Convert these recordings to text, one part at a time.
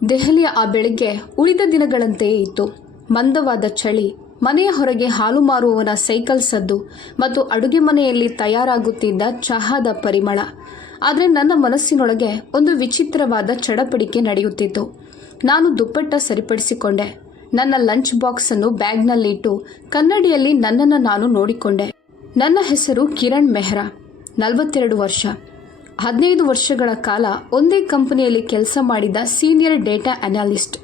ದೆಹಲಿಯ ಆ ಬೆಳಗ್ಗೆ ಉಳಿದ ದಿನಗಳಂತೆಯೇ ಇತ್ತು. ಮಂದವಾದ ಚಳಿ, ಮನೆಯ ಹೊರಗೆ ಹಾಲು ಮಾರುವವನ ಸೈಕಲ್ ಸದ್ದು ಮತ್ತು ಅಡುಗೆ ಮನೆಯಲ್ಲಿ ತಯಾರಾಗುತ್ತಿದ್ದ ಚಹಾದ ಪರಿಮಳ. ಆದರೆ ನನ್ನ ಮನಸ್ಸಿನೊಳಗೆ ಒಂದು ವಿಚಿತ್ರವಾದ ಚಡಪಡಿಕೆ ನಡೆಯುತ್ತಿತ್ತು. ನಾನು ದುಪ್ಪಟ್ಟ ಸರಿಪಡಿಸಿಕೊಂಡೆ. ನನ್ನ ಲಂಚ್ ಬಾಕ್ಸನ್ನು ಬ್ಯಾಗ್ನಲ್ಲಿಟ್ಟು ಕನ್ನಡಿಯಲ್ಲಿ ನನ್ನನ್ನು ನಾನು ನೋಡಿಕೊಂಡೆ. ನನ್ನ ಹೆಸರು ಕಿರಣ್ ಮೆಹ್ರಾ, 42 ವರ್ಷ. 15 ವರ್ಷಗಳ ಕಾಲ ಒಂದೇ ಕಂಪನಿಯಲ್ಲಿ ಕೆಲಸ ಮಾಡಿದ ಸೀನಿಯರ್ ಡೇಟಾ ಅನಾಲಿಸ್ಟ್.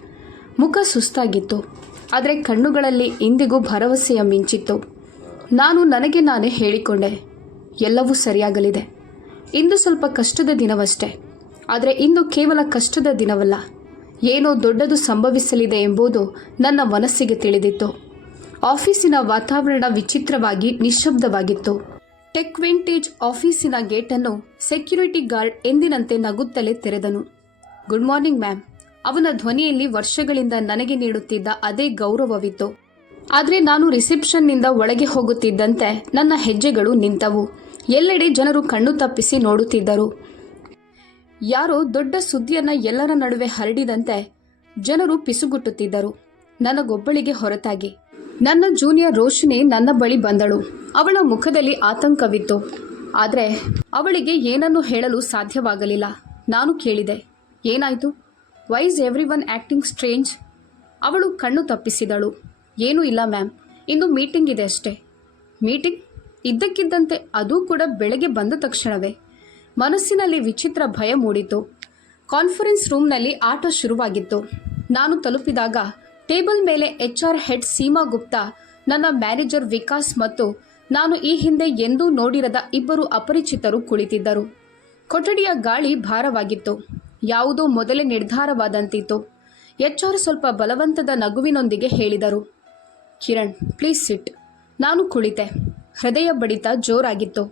ಮುಖ ಸುಸ್ತಾಗಿತ್ತು, ಆದರೆ ಕಣ್ಣುಗಳಲ್ಲಿ ಇಂದಿಗೂ ಭರವಸೆಯ ಮಿಂಚಿತ್ತು. ನಾನು ನನಗೆ ನಾನೇ ಹೇಳಿಕೊಂಡೆ, ಎಲ್ಲವೂ ಸರಿಯಾಗಲಿದೆ. ಇಂದು ಸ್ವಲ್ಪ ಕಷ್ಟದ ದಿನವಷ್ಟೇ, ಆದರೆ ಇಂದು ಕೇವಲ ಕಷ್ಟದ ದಿನವಲ್ಲ, ಏನೋ ದೊಡ್ಡದು ಸಂಭವಿಸಲಿದೆ ಎಂಬುದು ನನ್ನ ಮನಸ್ಸಿಗೆ ತಿಳಿದಿತ್ತು. ಆಫೀಸಿನ ವಾತಾವರಣ ವಿಚಿತ್ರವಾಗಿ ನಿಶ್ಶಬ್ದವಾಗಿತ್ತು. ಟೆಕ್ ವಿಂಟೇಜ್ ಆಫೀಸಿನ ಗೇಟನ್ನು ಸೆಕ್ಯೂರಿಟಿ ಗಾರ್ಡ್ ಎಂದಿನಂತೆ ನಗುತ್ತಲೇ ತೆರೆದನು. Good morning ma'am. ಅವನ ಧ್ವನಿಯಲ್ಲಿ ವರ್ಷಗಳಿಂದ ನನಗೆ ನೀಡುತ್ತಿದ್ದ ಅದೇ ಗೌರವವಿತ್ತು. ಆದರೆ ನಾನು ರಿಸೆಪ್ಷನ್ನಿಂದ ಒಳಗೆ ಹೋಗುತ್ತಿದ್ದಂತೆ ನನ್ನ ಹೆಜ್ಜೆಗಳು ನಿಂತವು. ಎಲ್ಲೆಡೆ ಜನರು ಕಣ್ಣು ತಪ್ಪಿಸಿ ನೋಡುತ್ತಿದ್ದರು. ಯಾರೋ ದೊಡ್ಡ ಸುದ್ದಿಯನ್ನು ಎಲ್ಲರ ನಡುವೆ ಹರಡಿದಂತೆ ಜನರು ಪಿಸುಗುಟ್ಟುತ್ತಿದ್ದರು, ನನಗೊಬ್ಬಳಿಗೆ ಹೊರತಾಗಿ. ನನ್ನ ಜೂನಿಯರ್ ರೋಶಿನಿ ನನ್ನ ಬಳಿ ಬಂದಳು. ಅವಳ ಮುಖದಲ್ಲಿ ಆತಂಕವಿತ್ತು, ಆದರೆ ಅವಳಿಗೆ ಏನನ್ನೂ ಹೇಳಲು ಸಾಧ್ಯವಾಗಲಿಲ್ಲ. ನಾನು ಕೇಳಿದೆ, ಏನಾಯಿತು? Why is everyone acting strange? ಅವಳು ಕಣ್ಣು ತಪ್ಪಿಸಿದಳು. ಏನೂ ಇಲ್ಲ ಮ್ಯಾಮ್, ಇಂದು ಮೀಟಿಂಗ್ ಇದೆ ಅಷ್ಟೇ. ಮೀಟಿಂಗ್? ಇದ್ದಕ್ಕಿದ್ದಂತೆ ಅದೂ ಕೂಡ ಬೆಳಗ್ಗೆ ಬಂದ ತಕ್ಷಣವೇ. ಮನಸ್ಸಿನಲ್ಲಿ ವಿಚಿತ್ರ ಭಯ ಮೂಡಿತು. ಕಾನ್ಫರೆನ್ಸ್ ರೂಮ್ನಲ್ಲಿ ಆಟ ಶುರುವಾಗಿತ್ತು. ನಾನು ತಲುಪಿದಾಗ ಟೇಬಲ್ ಮೇಲೆ HR ಹೆಡ್ ಸೀಮಾ ಗುಪ್ತಾ, ನನ್ನ ಮ್ಯಾನೇಜರ್ ವಿಕಾಸ್ ಮತ್ತು ನಾನು ಈ ಹಿಂದೆ ಎಂದೂ ನೋಡಿರದ ಇಬ್ಬರು ಅಪರಿಚಿತರು ಕುಳಿತಿದ್ದರು. ಕೊಠಡಿಯ ಗಾಳಿ ಭಾರವಾಗಿತ್ತು. ಯಾವುದೋ ಮೊದಲೇ ನಿರ್ಧಾರವಾದಂತಿತ್ತು. HR ಸ್ವಲ್ಪ ಬಲವಂತದ ನಗುವಿನೊಂದಿಗೆ ಹೇಳಿದರು, ಕಿರಣ್ ಪ್ಲೀಸ್ ಸಿಟ್. ನಾನು ಕುಳಿತೆ. ಹೃದಯ ಬಡಿತ ಜೋರಾಗಿತ್ತು.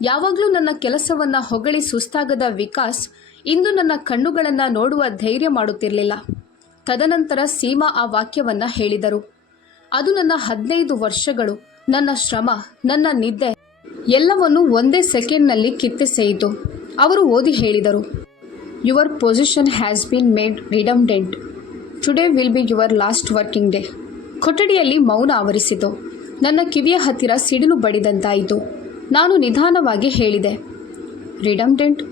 ಯಾವಾಗಲೂ ನನ್ನ ಕೆಲಸವನ್ನು ಹೊಗಳಿ ಸುಸ್ತಾಗದ ವಿಕಾಸ್ ಇಂದು ನನ್ನ ಕಣ್ಣುಗಳನ್ನು ನೋಡುವ ಧೈರ್ಯ ಮಾಡುತ್ತಿರಲಿಲ್ಲ. ತದನಂತರ ಸೀಮಾ ಆ ವಾಕ್ಯವನ್ನು ಹೇಳಿದರು. ಅದು ನನ್ನ 15 ವರ್ಷಗಳು, ನನ್ನ ಶ್ರಮ, ನನ್ನ ನಿದ್ದೆ ಎಲ್ಲವನ್ನೂ ಒಂದೇ ಸೆಕೆಂಡ್ನಲ್ಲಿ ಕಿತ್ತೆಸೆಯಿತು. ಅವರು ಓದಿ ಹೇಳಿದರು, your position has been made redundant. Today will be your last working day. ಕೊಠಡಿಯಲ್ಲಿ ಮೌನ ಆವರಿಸಿತು. ನನ್ನ ಕಿವಿಯ ಹತ್ತಿರ ಸಿಡಿಲು ಬಡಿದಂತಾಯಿತು. ನಾನು ನಿಧಾನವಾಗಿ ಹೇಳಿದೆ, ರಿಡಂಡೆಂಟ್?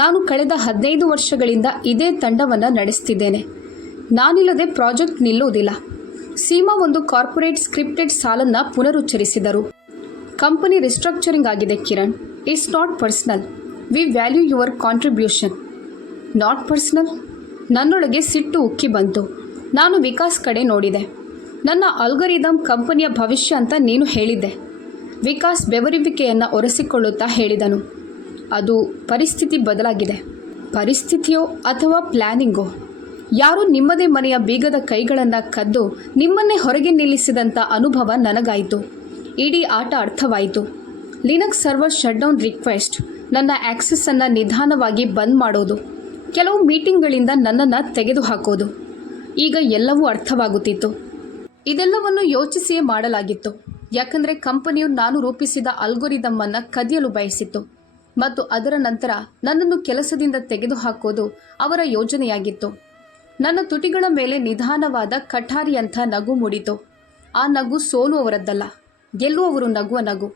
ನಾನು ಕಳೆದ 15 ವರ್ಷಗಳಿಂದ ಇದೇ ತಂಡವನ್ನು ನಡೆಸ್ತಿದ್ದೇನೆ. ನಾನಿಲ್ಲದೆ ಪ್ರಾಜೆಕ್ಟ್ ನಿಲ್ಲುವುದಿಲ್ಲ. ಸೀಮಾ ಒಂದು ಕಾರ್ಪೊರೇಟ್ ಸ್ಕ್ರಿಪ್ಟೆಡ್ ಸಾಲನ್ನು ಪುನರುಚ್ಚರಿಸಿದರು. ಕಂಪನಿ ರಿಸ್ಟ್ರಕ್ಚರಿಂಗ್ ಆಗಿದೆ Kiran. It's not personal. We value your contribution. Not personal? ನನ್ನೊಳಗೆ ಸಿಟ್ಟು ಉಕ್ಕಿ ಬಂತು. ನಾನು ವಿಕಾಸ್ ಕಡೆ ನೋಡಿದೆ. ನನ್ನ ಅಲ್ಗೊರಿದಮ್ ಕಂಪನಿಯ ಭವಿಷ್ಯ ಅಂತ ನೀನು ಹೇಳಿದ್ದೆ. ವಿಕಾಸ್ ಬೆವರುವಿಕೆಯನ್ನು ಒರೆಸಿಕೊಳ್ಳುತ್ತಾ ಹೇಳಿದನು. ಅದು ಪರಿಸ್ಥಿತಿ ಬದಲಾಗಿದೆ. ಪರಿಸ್ಥಿತಿಯೋ ಅಥವಾ ಪ್ಲ್ಯಾನಿಂಗೋ? ಯಾರೋ ನಿಮ್ಮದೇ ಮನೆಯ ಬೀಗದ ಕೈಗಳನ್ನು ಕದ್ದು ನಿಮ್ಮನ್ನೇ ಹೊರಗೆ ನಿಲ್ಲಿಸಿದಂಥ ಅನುಭವ ನನಗಾಯಿತು. ಇಡೀ ಆಟ ಅರ್ಥವಾಯಿತು. ಲಿನಕ್ಸ್ ಸರ್ವರ್ ಶಟ್ಡೌನ್ ರಿಕ್ವೆಸ್ಟ್, ನನ್ನ ಆ್ಯಕ್ಸೆಸ್ಸನ್ನು ನಿಧಾನವಾಗಿ ಬಂದ್ ಮಾಡೋದು, ಕೆಲವು ಮೀಟಿಂಗ್ಗಳಿಂದ ನನ್ನನ್ನು ತೆಗೆದುಹಾಕೋದು. ಈಗ ಎಲ್ಲವೂ ಅರ್ಥವಾಗುತ್ತಿತ್ತು. ಇದೆಲ್ಲವನ್ನು ಯೋಚಿಸಿಯೇ ಮಾಡಲಾಗಿತ್ತು. ಯಾಕಂದರೆ ಕಂಪನಿಯು ನಾನು ರೂಪಿಸಿದ ಅಲ್ಗೊರಿದಮ್ಮನ್ನು ಕದಿಯಲು ಬಯಸಿತ್ತು ಮತ್ತು ಅದರ ನಂತರ ನನ್ನನ್ನು ಕೆಲಸದಿಂದ ತೆಗೆದುಹಾಕೋದು ಅವರ ಯೋಜನೆಯಾಗಿತ್ತು. ನನ್ನ ತುಟಿಗಳ ಮೇಲೆ ನಿಧಾನವಾದ ಕಠಾರಿಯಂಥ ನಗು ಮೂಡಿತು. ಆ ನಗು ಸೋಲುವವರದ್ದಲ್ಲ, ಗೆಲ್ಲುವವರು ನಗುವ ನಗು.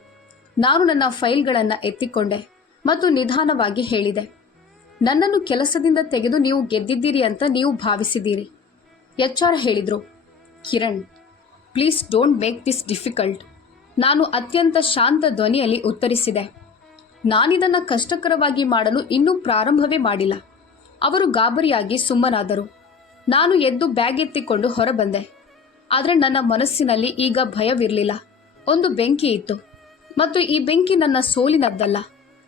ನಾನು ನನ್ನ ಫೈಲ್ಗಳನ್ನು ಎತ್ತಿಕೊಂಡೆ ಮತ್ತು ನಿಧಾನವಾಗಿ ಹೇಳಿದೆ, ನನ್ನನ್ನು ಕೆಲಸದಿಂದ ತೆಗೆದು ನೀವು ಗೆದ್ದಿದ್ದೀರಿ ಅಂತ ನೀವು ಭಾವಿಸಿದ್ದೀರಿ. HR ಹೇಳಿದರು, Kiran please don't make this difficult. ನಾನು ಅತ್ಯಂತ ಶಾಂತ ಧ್ವನಿಯಲ್ಲಿ ಉತ್ತರಿಸಿದೆ, ನಾನಿದನ್ನು ಕಷ್ಟಕರವಾಗಿ ಮಾಡಲು ಇನ್ನೂ ಪ್ರಾರಂಭವೇ ಮಾಡಿಲ್ಲ. ಅವರು ಗಾಬರಿಯಾಗಿ ಸುಮ್ಮನಾದರು. ನಾನು ಎದ್ದು ಬ್ಯಾಗ್ ಎತ್ತಿಕೊಂಡು ಹೊರಬಂದೆ. ಆದರೆ ನನ್ನ ಮನಸ್ಸಿನಲ್ಲಿ ಈಗ ಭಯವಿರಲಿಲ್ಲ. ಒಂದು ಬೆಂಕಿ ಇತ್ತು ಮತ್ತು ಈ ಬೆಂಕಿ ನನ್ನ ಸೋಲಿನದ್ದಲ್ಲ,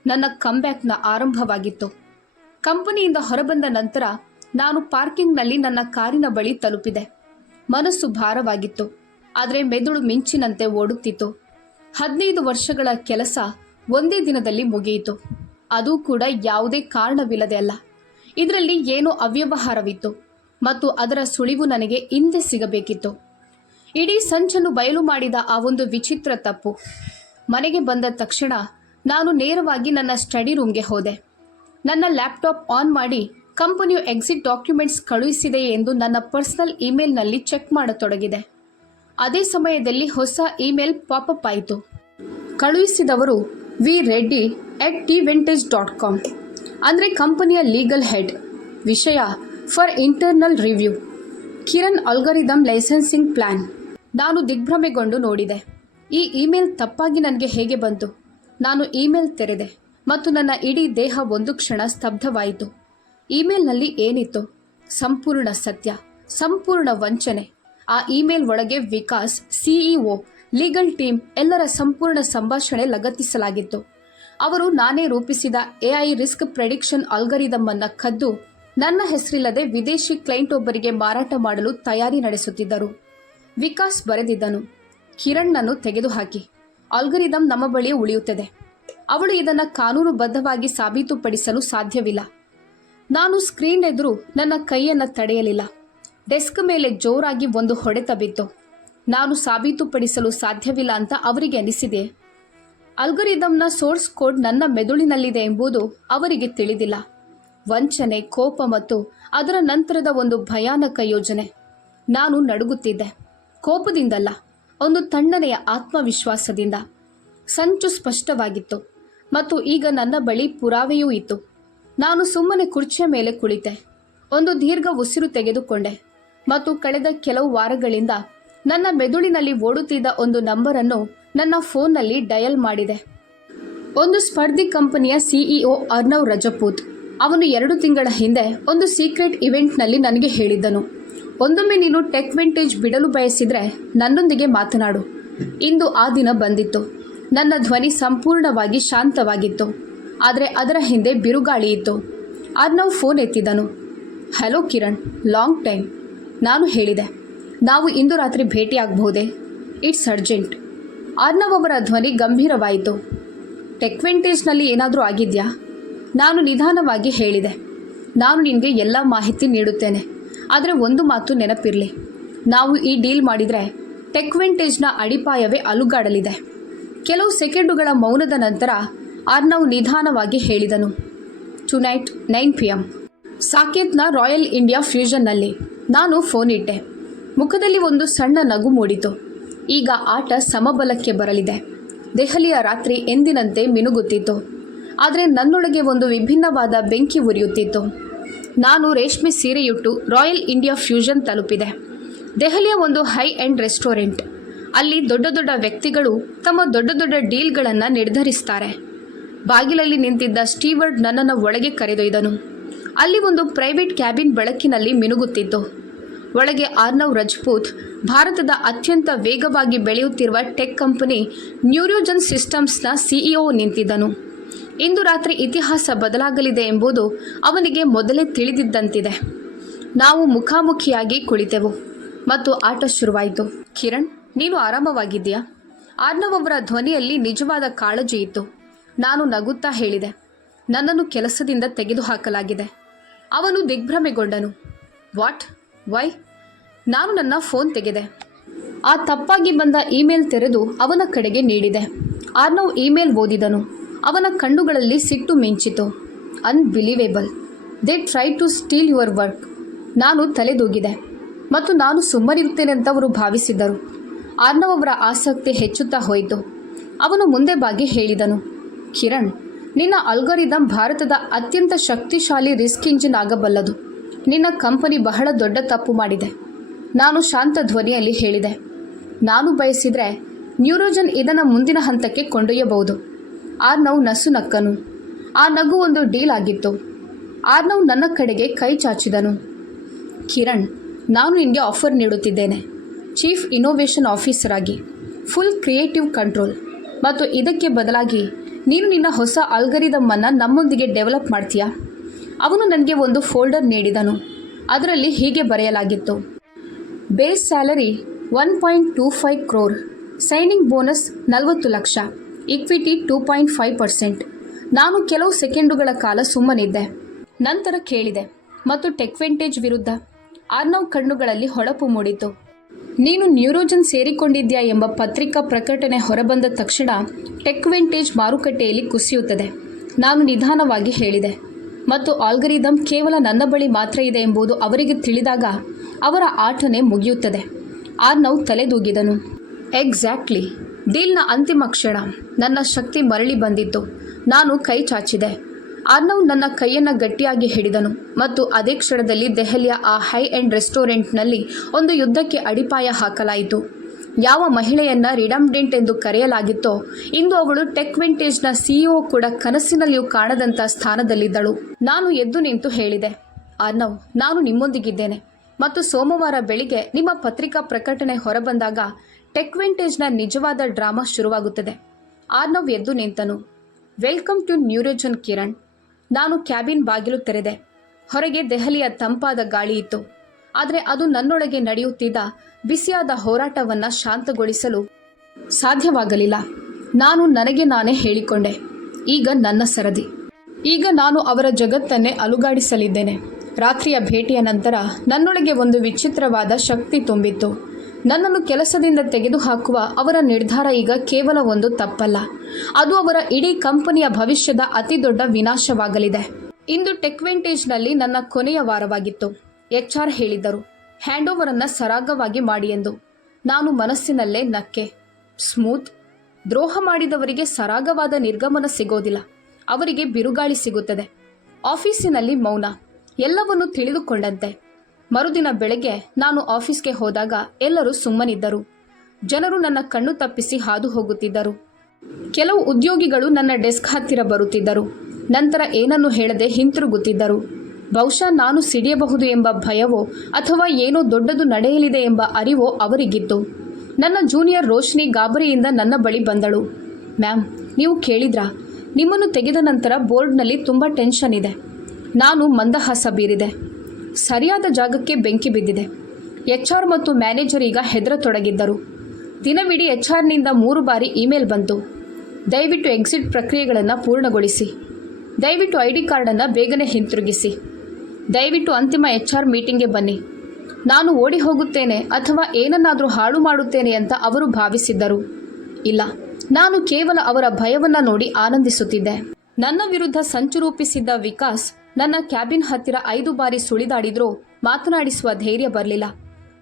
ನನ್ನ ಕಮ್ಬ್ಯಾಕ್ನ ಆರಂಭವಾಗಿತ್ತು. ಕಂಪನಿಯಿಂದ ಹೊರಬಂದ ನಂತರ ನಾನು ಪಾರ್ಕಿಂಗ್ನಲ್ಲಿ ನನ್ನ ಕಾರಿನ ಬಳಿ ತಲುಪಿದೆ. ಮನಸ್ಸು ಭಾರವಾಗಿತ್ತು, ಆದರೆ ಮೆದುಳು ಮಿಂಚಿನಂತೆ ಓಡುತ್ತಿತ್ತು. 15 ವರ್ಷಗಳ ಕೆಲಸ ಒಂದೇ ದಿನದಲ್ಲಿ ಮುಗಿಯಿತು. ಅದೂ ಕೂಡ ಯಾವುದೇ ಕಾರಣವಿಲ್ಲದೆ ಅಲ್ಲ. ಇದರಲ್ಲಿ ಏನೋ ಅವ್ಯವಹಾರವಿತ್ತು ಮತ್ತು ಅದರ ಸುಳಿವು ನನಗೆ ಹಿಂದೆ ಸಿಗಬೇಕಿತ್ತು. ಇಡೀ ಸಂಚನ್ನು ಬಯಲು ಮಾಡಿದ ಆ ಒಂದು ವಿಚಿತ್ರ ತಪ್ಪು. ಮನೆಗೆ ಬಂದ ತಕ್ಷಣ ನಾನು ನೇರವಾಗಿ ನನ್ನ ಸ್ಟಡಿ ರೂಮ್ಗೆ ಹೋದೆ. ನನ್ನ ಲ್ಯಾಪ್ಟಾಪ್ ಆನ್ ಮಾಡಿ ಕಂಪನಿಯು ಎಕ್ಸಿಟ್ ಡಾಕ್ಯುಮೆಂಟ್ಸ್ ಕಳುಹಿಸಿದೆಯೇ ಎಂದು ನನ್ನ ಪರ್ಸನಲ್ ಇಮೇಲ್ನಲ್ಲಿ ಚೆಕ್ ಮಾಡತೊಡಗಿದೆ. ಅದೇ ಸಮಯದಲ್ಲಿ ಹೊಸ ಇಮೇಲ್ ಪಾಪಪ್ ಆಯಿತು. ಕಳುಹಿಸಿದವರು vreddy@tvintage.com. ಅಂದರೆ ಕಂಪನಿಯ ಲೀಗಲ್ ಹೆಡ್. ವಿಷಯ for internal review. Kiran algorithm licensing plan. ನಾನು ದಿಗ್ಭ್ರಮೆಗೊಂಡು ನೋಡಿದೆ. ಈ ಇಮೇಲ್ ತಪ್ಪಾಗಿ ನನಗೆ ಹೇಗೆ ಬಂತು? ನಾನು ಇಮೇಲ್ ತೆರೆದೆ ಮತ್ತು ನನ್ನ ಇಡೀ ದೇಹ ಒಂದು ಕ್ಷಣ ಸ್ತಬ್ಧವಾಯಿತು. ಇಮೇಲ್ನಲ್ಲಿ ಏನಿತ್ತು? ಸಂಪೂರ್ಣ ಸತ್ಯ, ಸಂಪೂರ್ಣ ವಂಚನೆ. ಆ ಇಮೇಲ್ ಒಳಗೆ ವಿಕಾಸ್, ಸಿಇಒ, ಲೀಗಲ್ ಟೀಮ್ ಎಲ್ಲರ ಸಂಪೂರ್ಣ ಸಂಭಾಷಣೆ ಲಗತ್ತಿಸಲಾಗಿತ್ತು. ಅವರು ನಾನೇ ರೂಪಿಸಿದ AI ರಿಸ್ಕ್ ಪ್ರೆಡಿಕ್ಷನ್ ಅಲ್ಗಾರಿದಮ್ ಅನ್ನು ಕದ್ದು ನನ್ನ ಹೆಸರಿಲ್ಲದೆ ವಿದೇಶಿ ಕ್ಲೈಂಟ್ ಒಬ್ಬರಿಗೆ ಮಾರಾಟ ಮಾಡಲು ತಯಾರಿ ನಡೆಸುತ್ತಿದ್ದರು. ವಿಕಾಸ್ ಬರೆದಿದ್ದನು, ಕಿರಣ್ನನ್ನು ತೆಗೆದುಹಾಕಿ, ಅಲ್ಗಾರಿದಮ್ ನಮ್ಮ ಬಳಿ ಉಳಿಯುತ್ತದೆ. ಅವಳು ಇದನ್ನು ಕಾನೂನುಬದ್ಧವಾಗಿ ಸಾಬೀತುಪಡಿಸಲು ಸಾಧ್ಯವಿಲ್ಲ. ನಾನು ಸ್ಕ್ರೀನ್ ಎದುರು ನನ್ನ ಕೈಯನ್ನು ತಡೆಯಲಿಲ್ಲ. ಡೆಸ್ಕ್ ಮೇಲೆ ಜೋರಾಗಿ ಒಂದು ಹೊಡೆತ ಬಿತ್ತು. ನಾನು ಸಾಬೀತುಪಡಿಸಲು ಸಾಧ್ಯವಿಲ್ಲ ಅಂತ ಅವರಿಗೆ ಅನಿಸಿದೆ. ಅಲ್ಗಾರಿದಮ್ನ ಸೋರ್ಸ್ ಕೋಡ್ ನನ್ನ ಮೆದುಳಿನಲ್ಲಿದೆ ಎಂಬುದು ಅವರಿಗೆ ತಿಳಿದಿಲ್ಲ. ವಂಚನೆ, ಕೋಪ ಮತ್ತು ಅದರ ನಂತರದ ಒಂದು ಭಯಾನಕ ಯೋಜನೆ. ನಾನು ನಡುಗುತ್ತಿದ್ದೆ. ಕೋಪದಿಂದಲ್ಲ, ಒಂದು ತಣ್ಣನೆಯ ಆತ್ಮವಿಶ್ವಾಸದಿಂದ. ಸಂಚು ಸ್ಪಷ್ಟವಾಗಿತ್ತು ಮತ್ತು ಈಗ ನನ್ನ ಬಳಿ ಪುರಾವೆಯೂ ಇತ್ತು. ನಾನು ಸುಮ್ಮನೆ ಕುರ್ಚಿಯ ಮೇಲೆ ಕುಳಿತೆ. ಒಂದು ದೀರ್ಘ ಉಸಿರು ತೆಗೆದುಕೊಂಡೆ ಮತ್ತು ಕಳೆದ ಕೆಲವು ವಾರಗಳಿಂದ ನನ್ನ ಮೆದುಳಿನಲ್ಲಿ ಓಡುತ್ತಿದ್ದ ಒಂದು ನಂಬರನ್ನು ನನ್ನ ಫೋನ್ನಲ್ಲಿ ಡಯಲ್ ಮಾಡಿದೆ. ಒಂದು ಸ್ಪರ್ಧಿ ಕಂಪನಿಯ ಸಿಇಒ ಅರ್ನವ್ ರಜಪೂತ್. ಅವನು 2 ತಿಂಗಳ ಹಿಂದೆ ಒಂದು ಸೀಕ್ರೆಟ್ ಇವೆಂಟ್ನಲ್ಲಿ ನನಗೆ ಹೇಳಿದ್ದನು, ಒಂದೊಮ್ಮೆ ನೀನು ಟೆಕ್ ವಿಂಟೇಜ್ ಬಿಡಲು ಬಯಸಿದರೆ ನನ್ನೊಂದಿಗೆ ಮಾತನಾಡು. ಇಂದು ಆ ದಿನ ಬಂದಿತ್ತು. ನನ್ನ ಧ್ವನಿ ಸಂಪೂರ್ಣವಾಗಿ ಶಾಂತವಾಗಿತ್ತು, ಆದರೆ ಅದರ ಹಿಂದೆ ಬಿರುಗಾಳಿ ಇತ್ತು. ಅರ್ನವ್ ಫೋನ್ ಎತ್ತಿದನು. Hello Kiran, long time. ನಾನು ಹೇಳಿದೆ, ನಾವು ಇಂದು ರಾತ್ರಿ ಭೇಟಿಯಾಗಬಹುದೇ? It's urgent. ಅರ್ನವ್ ಅವರ ಧ್ವನಿ ಗಂಭೀರವಾಯಿತು. ಟೆಕ್ ವಿಂಟೇಜ್ನಲ್ಲಿ ಏನಾದರೂ ಆಗಿದೆಯಾ? ನಾನು ನಿಧಾನವಾಗಿ ಹೇಳಿದೆ, ನಾನು ನಿನಗೆ ಎಲ್ಲ ಮಾಹಿತಿ ನೀಡುತ್ತೇನೆ, ಆದರೆ ಒಂದು ಮಾತು ನೆನಪಿರಲಿ, ನಾವು ಈ ಡೀಲ್ ಮಾಡಿದರೆ ಟೆಕ್ ವಿಂಟೇಜ್ನ ಅಡಿಪಾಯವೇ ಅಲುಗಾಡಲಿದೆ. ಕೆಲವು ಸೆಕೆಂಡುಗಳ ಮೌನದ ನಂತರ ಅರ್ನವ್ ನಿಧಾನವಾಗಿ ಹೇಳಿದನು, ಟುನೈಟ್ 9 PM ಸಾಕೇತ್ನ ರಾಯಲ್ ಇಂಡಿಯಾ ಫ್ಯೂಷನ್ನಲ್ಲಿ. ನಾನು ಫೋನ್ ಇಟ್ಟೆ. ಮುಖದಲ್ಲಿ ಒಂದು ಸಣ್ಣ ನಗು ಮೂಡಿತು. ಈಗ ಆಟ ಸಮಬಲಕ್ಕೆ ಬರಲಿದೆ. ದೆಹಲಿಯ ರಾತ್ರಿ ಎಂದಿನಂತೆ ಮಿನುಗುತ್ತಿತ್ತು, ಆದರೆ ನನ್ನೊಳಗೆ ಒಂದು ವಿಭಿನ್ನವಾದ ಬೆಂಕಿ ಉರಿಯುತ್ತಿತ್ತು. ನಾನು ರೇಷ್ಮೆ ಸೀರೆಯುಟ್ಟು ರಾಯಲ್ ಇಂಡಿಯಾ ಫ್ಯೂಷನ್ ತಲುಪಿದೆ. ದೆಹಲಿಯ ಒಂದು ಹೈ ಎಂಡ್ ರೆಸ್ಟೋರೆಂಟ್. ಅಲ್ಲಿ ದೊಡ್ಡ ದೊಡ್ಡ ವ್ಯಕ್ತಿಗಳು ತಮ್ಮ ದೊಡ್ಡ ದೊಡ್ಡ ಡೀಲ್ಗಳನ್ನು ನಿರ್ಧರಿಸ್ತಾರೆ. ಬಾಗಿಲಲ್ಲಿ ನಿಂತಿದ್ದ ಸ್ಟೀವರ್ಡ್ ನನ್ನನ್ನು ಒಳಗೆ ಕರೆದೊಯ್ದನು. ಅಲ್ಲಿ ಒಂದು ಪ್ರೈವೇಟ್ ಕ್ಯಾಬಿನ್ ಬೆಳಕಿನಲ್ಲಿ ಮಿನುಗುತ್ತಿತ್ತು. ಒಳಗೆ ಅರ್ನವ್ ರಜಪೂತ್, ಭಾರತದ ಅತ್ಯಂತ ವೇಗವಾಗಿ ಬೆಳೆಯುತ್ತಿರುವ ಟೆಕ್ ಕಂಪನಿ ನ್ಯೂರೋಜನ್ ಸಿಸ್ಟಮ್ಸ್ನ ಸಿಇಒ ನಿಂತಿದ್ದನು. ಇಂದು ರಾತ್ರಿ ಇತಿಹಾಸ ಬದಲಾಗಲಿದೆ ಎಂಬುದು ಅವನಿಗೆ ಮೊದಲೇ ತಿಳಿದಿದ್ದಂತಿದೆ. ನಾವು ಮುಖಾಮುಖಿಯಾಗಿ ಕುಳಿತೆವು ಮತ್ತು ಆಟ ಶುರುವಾಯಿತು. ಕಿರಣ್, ನೀನು ಆರಾಮವಾಗಿದ್ದೀಯಾ? ಅರ್ನವ್ ಅವರ ಧ್ವನಿಯಲ್ಲಿ ನಿಜವಾದ ಕಾಳಜಿ ಇತ್ತು. ನಾನು ನಗುತ್ತಾ ಹೇಳಿದೆ, ನನ್ನನ್ನು ಕೆಲಸದಿಂದ ತೆಗೆದುಹಾಕಲಾಗಿದೆ. ಅವನು ದಿಗ್ಭ್ರಮೆಗೊಂಡನು. ವಾಟ್? ವೈ? ನಾನು ನನ್ನ ಫೋನ್ ತೆಗೆದೆ. ಆ ತಪ್ಪಾಗಿ ಬಂದ ಇಮೇಲ್ ತೆರೆದು ಅವನ ಕಡೆಗೆ ನೀಡಿದೆ. ಅರ್ನವ್ ಇಮೇಲ್ ಓದಿದನು. ಅವನ ಕಣ್ಣುಗಳಲ್ಲಿ ಸಿಟ್ಟು ಮಿಂಚಿತು. Unbelievable. They try to steal your work. ನಾನು ತಲೆದೂಗಿದೆ ಮತ್ತು ನಾನು ಸುಮ್ಮನಿರುತ್ತೇನೆ ಅಂತ ಅವರು ಭಾವಿಸಿದ್ದರು. ಅರ್ನವ್ ಅವರ ಆಸಕ್ತಿ ಹೆಚ್ಚುತ್ತಾ ಹೋಯಿತು. ಅವನು ಮುಂದೆ ಬಾಗಿ ಹೇಳಿದನು, ಕಿರಣ್, ನಿನ್ನ ಅಲ್ಗಾರಿದಮ್ ಭಾರತದ ಅತ್ಯಂತ ಶಕ್ತಿಶಾಲಿ ರಿಸ್ಕ್ ಇಂಜಿನ್ ಆಗಬಲ್ಲದು. ನಿನ್ನ ಕಂಪನಿ ಬಹಳ ದೊಡ್ಡ ತಪ್ಪು ಮಾಡಿದೆ. ನಾನು ಶಾಂತ ಧ್ವನಿಯಲ್ಲಿ ಹೇಳಿದೆ, ನಾನು ಬಯಸಿದರೆ ನ್ಯೂರೋಜನ್ ಇದನ್ನು ಮುಂದಿನ ಹಂತಕ್ಕೆ ಕೊಂಡೊಯ್ಯಬಹುದು. ಅರ್ನವ್ ನಸು ನಕ್ಕನು. ಆ ನಗು ಒಂದು ಡೀಲ್ ಆಗಿತ್ತು. ಅರ್ನವ್ ನನ್ನ ಕಡೆಗೆ ಕೈ ಚಾಚಿದನು. ಕಿರಣ್, ನಾನು ನಿನಗೆ ಆಫರ್ ನೀಡುತ್ತಿದ್ದೇನೆ. ಚೀಫ್ ಇನೋವೇಷನ್ ಆಫೀಸರ್ ಆಗಿ, ಫುಲ್ ಕ್ರಿಯೇಟಿವ್ ಕಂಟ್ರೋಲ್. ಮತ್ತು ಇದಕ್ಕೆ ಬದಲಾಗಿ ನೀನು ನಿನ್ನ ಹೊಸ ಅಲ್ಗಾರಿದಮ್ ಅನ್ನು ನಮ್ಮೊಂದಿಗೆ ಡೆವಲಪ್ ಮಾಡ್ತೀಯಾ? ಅವನು ನನಗೆ ಒಂದು ಫೋಲ್ಡರ್ ನೀಡಿದನು. ಅದರಲ್ಲಿ ಹೀಗೆ ಬರೆಯಲಾಗಿತ್ತು, base salary 1.25 crore, signing bonus 40 lakh, equity 2.5%. ನಾನು ಕೆಲವು ಸೆಕೆಂಡುಗಳ ಕಾಲ ಸುಮ್ಮನಿದ್ದೆ. ನಂತರ ಕೇಳಿದೆ, ಮತ್ತು ಟೆಕ್ ವಿಂಟೇಜ್ ವಿರುದ್ಧ? ಅರ್ನವ್ ಕಣ್ಣುಗಳಲ್ಲಿ ಹೊಳಪು ಮೂಡಿತು. ನೀನು ನ್ಯೂರೋಜನ್ ಸೇರಿಕೊಂಡಿದ್ಯಾ ಎಂಬ ಪತ್ರಿಕಾ ಪ್ರಕಟಣೆ ಹೊರಬಂದ ತಕ್ಷಣ ಟೆಕ್ ವಿಂಟೇಜ್ ಮಾರುಕಟ್ಟೆಯಲ್ಲಿ ಕುಸಿಯುತ್ತದೆ. ನಾನು ನಿಧಾನವಾಗಿ ಹೇಳಿದೆ, ಮತ್ತು ಆಲ್ಗರಿದಮ್ ಕೇವಲ ನನ್ನ ಬಳಿ ಮಾತ್ರ ಇದೆ ಎಂಬುದು ಅವರಿಗೆ ತಿಳಿದಾಗ ಅವರ ಆಟನೇ ಮುಗಿಯುತ್ತದೆ. ಆರ್ನವ್ ತಲೆದೂಗಿದನು. ಎಕ್ಸಾಕ್ಟ್ಲಿ. ಡೀಲ್ನ ಅಂತಿಮ ಕ್ಷಣ. ನನ್ನ ಶಕ್ತಿ ಮರಳಿ ಬಂದಿತ್ತು. ನಾನು ಕೈ ಚಾಚಿದೆ. ಆರ್ನವ್ ನನ್ನ ಕೈಯನ್ನು ಗಟ್ಟಿಯಾಗಿ ಹಿಡಿದನು ಮತ್ತು ಅದೇ ಕ್ಷಣದಲ್ಲಿ ದೆಹಲಿಯ ಆ ಹೈ ಎಂಡ್ ರೆಸ್ಟೋರೆಂಟ್ನಲ್ಲಿ ಒಂದು ಯುದ್ಧಕ್ಕೆ ಅಡಿಪಾಯ ಹಾಕಲಾಯಿತು. ಯಾವ ಮಹಿಳೆಯನ್ನ ರಿಡಂಡೆಂಟ್ ಎಂದು ಕರೆಯಲಾಗಿತ್ತೋ ಇಂದು ಅವಳು ಟೆಕ್ ವಿಂಟೇಜ್ನ ಸಿಇಒ ಕೂಡ ಕನಸಿನಲ್ಲಿಯೂ ಕಾಣದಂಥ ಸ್ಥಾನದಲ್ಲಿದ್ದಳು. ನಾನು ಎದ್ದು ನಿಂತು ಹೇಳಿದೆ, ಆರ್ನವ್, ನಾನು ನಿಮ್ಮೊಂದಿಗಿದ್ದೇನೆ ಮತ್ತು ಸೋಮವಾರ ಬೆಳಿಗ್ಗೆ ನಿಮ್ಮ ಪತ್ರಿಕಾ ಪ್ರಕಟಣೆ ಹೊರಬಂದಾಗ ಟೆಕ್ ವಿಂಟೇಜ್ನ ನಿಜವಾದ ಡ್ರಾಮಾ ಶುರುವಾಗುತ್ತದೆ. ಆರ್ನವ್ ಎದ್ದು ನಿಂತನು. Welcome to Neurogen Kiran. ನಾನು ಕ್ಯಾಬಿನ್ ಬಾಗಿಲು ತೆರೆದೆ. ಹೊರಗೆ ದೆಹಲಿಯ ತಂಪಾದ ಗಾಳಿ ಇತ್ತು. ಆದರೆ ಅದು ನನ್ನೊಳಗೆ ನಡೆಯುತ್ತಿದ್ದ ಬಿಸಿಯಾದ ಹೋರಾಟವನ್ನು ಶಾಂತಗೊಳಿಸಲು ಸಾಧ್ಯವಾಗಲಿಲ್ಲ. ನಾನು ನನಗೆ ನಾನೇ ಹೇಳಿಕೊಂಡೆ, ಈಗ ನನ್ನ ಸರದಿ. ಈಗ ನಾನು ಅವರ ಜಗತ್ತನ್ನೇ ಅಲುಗಾಡಿಸಲಿದ್ದೇನೆ. ರಾತ್ರಿಯ ಭೇಟಿಯ ನಂತರ ನನ್ನೊಳಗೆ ಒಂದು ವಿಚಿತ್ರವಾದ ಶಕ್ತಿ ತುಂಬಿತ್ತು. ನನ್ನನ್ನು ಕೆಲಸದಿಂದ ತೆಗೆದುಹಾಕುವ ಅವರ ನಿರ್ಧಾರ ಈಗ ಕೇವಲ ಒಂದು ತಪ್ಪಲ್ಲ, ಅದು ಅವರ ಇಡೀ ಕಂಪನಿಯ ಭವಿಷ್ಯದ ಅತಿದೊಡ್ಡ ವಿನಾಶವಾಗಲಿದೆ. ಇಂದು ಟೆಕ್ ವಿಂಟೇಜ್ನಲ್ಲಿ ನನ್ನ ಕೊನೆಯ ವಾರವಾಗಿತ್ತು. HR ಹೇಳಿದ್ದರು, ಹ್ಯಾಂಡ್ ಓವರ್ ಅನ್ನು ಸರಾಗವಾಗಿ ಮಾಡಿ ಎಂದು. ನಾನು ಮನಸ್ಸಿನಲ್ಲೇ ನಕ್ಕೆ. ಸ್ಮೂತ್. ದ್ರೋಹ ಮಾಡಿದವರಿಗೆ ಸರಾಗವಾದ ನಿರ್ಗಮನ ಸಿಗೋದಿಲ್ಲ, ಅವರಿಗೆ ಬಿರುಗಾಳಿ ಸಿಗುತ್ತದೆ. ಆಫೀಸಿನಲ್ಲಿ ಮೌನ. ಎಲ್ಲವನ್ನೂ ತಿಳಿದುಕೊಂಡಂತೆ. ಮರುದಿನ ಬೆಳಗ್ಗೆ ನಾನು ಆಫೀಸ್ಗೆ ಹೋದಾಗ ಎಲ್ಲರೂ ಸುಮ್ಮನಿದ್ದರು. ಜನರು ನನ್ನ ಕಣ್ಣು ತಪ್ಪಿಸಿ ಹಾದು ಹೋಗುತ್ತಿದ್ದರು. ಕೆಲವು ಉದ್ಯೋಗಿಗಳು ನನ್ನ ಡೆಸ್ಕ್ ಹತ್ತಿರ ಬರುತ್ತಿದ್ದರು. ನಂತರ ಏನನ್ನು ಹೇಳದೆ ಹಿಂತಿರುಗುತ್ತಿದ್ದರು. ಬಹುಶಃ ನಾನು ಸಿಡಿಯಬಹುದು ಎಂಬ ಭಯವೋ ಅಥವಾ ಏನೋ ದೊಡ್ಡದು ನಡೆಯಲಿದೆ ಎಂಬ ಅರಿವೋ ಅವರಿಗಿತ್ತು. ನನ್ನ ಜೂನಿಯರ್ ರೋಶ್ನಿ ಗಾಬರಿಯಿಂದ ನನ್ನ ಬಳಿ ಬಂದಳು. ಮ್ಯಾಮ್, ನೀವು ಕೇಳಿದ್ರಾ? ನಿಮ್ಮನ್ನು ತೆಗೆದ ನಂತರ ಬೋರ್ಡ್ನಲ್ಲಿ ತುಂಬ ಟೆನ್ಷನ್ ಇದೆ. ನಾನು ಮಂದಹಾಸ ಬೀರಿದೆ. ಸರಿಯಾದ ಜಾಗಕ್ಕೆ ಬೆಂಕಿ ಬಿದ್ದಿದೆ. HR ಮತ್ತು ಮ್ಯಾನೇಜರ್ ಈಗ ಹೆದರತೊಡಗಿದ್ದರು. ದಿನವಿಡೀ HRನಿಂದ 3 ಬಾರಿ ಇಮೇಲ್ ಬಂತು. ದಯವಿಟ್ಟು ಎಕ್ಸಿಟ್ ಪ್ರಕ್ರಿಯೆಗಳನ್ನು ಪೂರ್ಣಗೊಳಿಸಿ. ದಯವಿಟ್ಟು ID ಕಾರ್ಡನ್ನು ಬೇಗನೆ ಹಿಂತಿರುಗಿಸಿ. ದಯವಿಟ್ಟು ಅಂತಿಮ HR ಮೀಟಿಂಗ್ಗೆ ಬನ್ನಿ. ನಾನು ಓಡಿ ಹೋಗುತ್ತೇನೆ ಅಥವಾ ಏನನ್ನಾದರೂ ಹಾಳು ಮಾಡುತ್ತೇನೆ ಅಂತ ಅವರು ಭಾವಿಸಿದ್ದರು. ಇಲ್ಲ, ನಾನು ಕೇವಲ ಅವರ ಭಯವನ್ನು ನೋಡಿ ಆನಂದಿಸುತ್ತಿದ್ದೆ. ನನ್ನ ವಿರುದ್ಧ ಸಂಚು ರೂಪಿಸಿದ್ದ ವಿಕಾಸ್ ನನ್ನ ಕ್ಯಾಬಿನ್ ಹತ್ತಿರ 5 ಬಾರಿ ಸುಳಿದಾಡಿದ್ರೂ ಮಾತನಾಡಿಸುವ ಧೈರ್ಯ ಬರಲಿಲ್ಲ.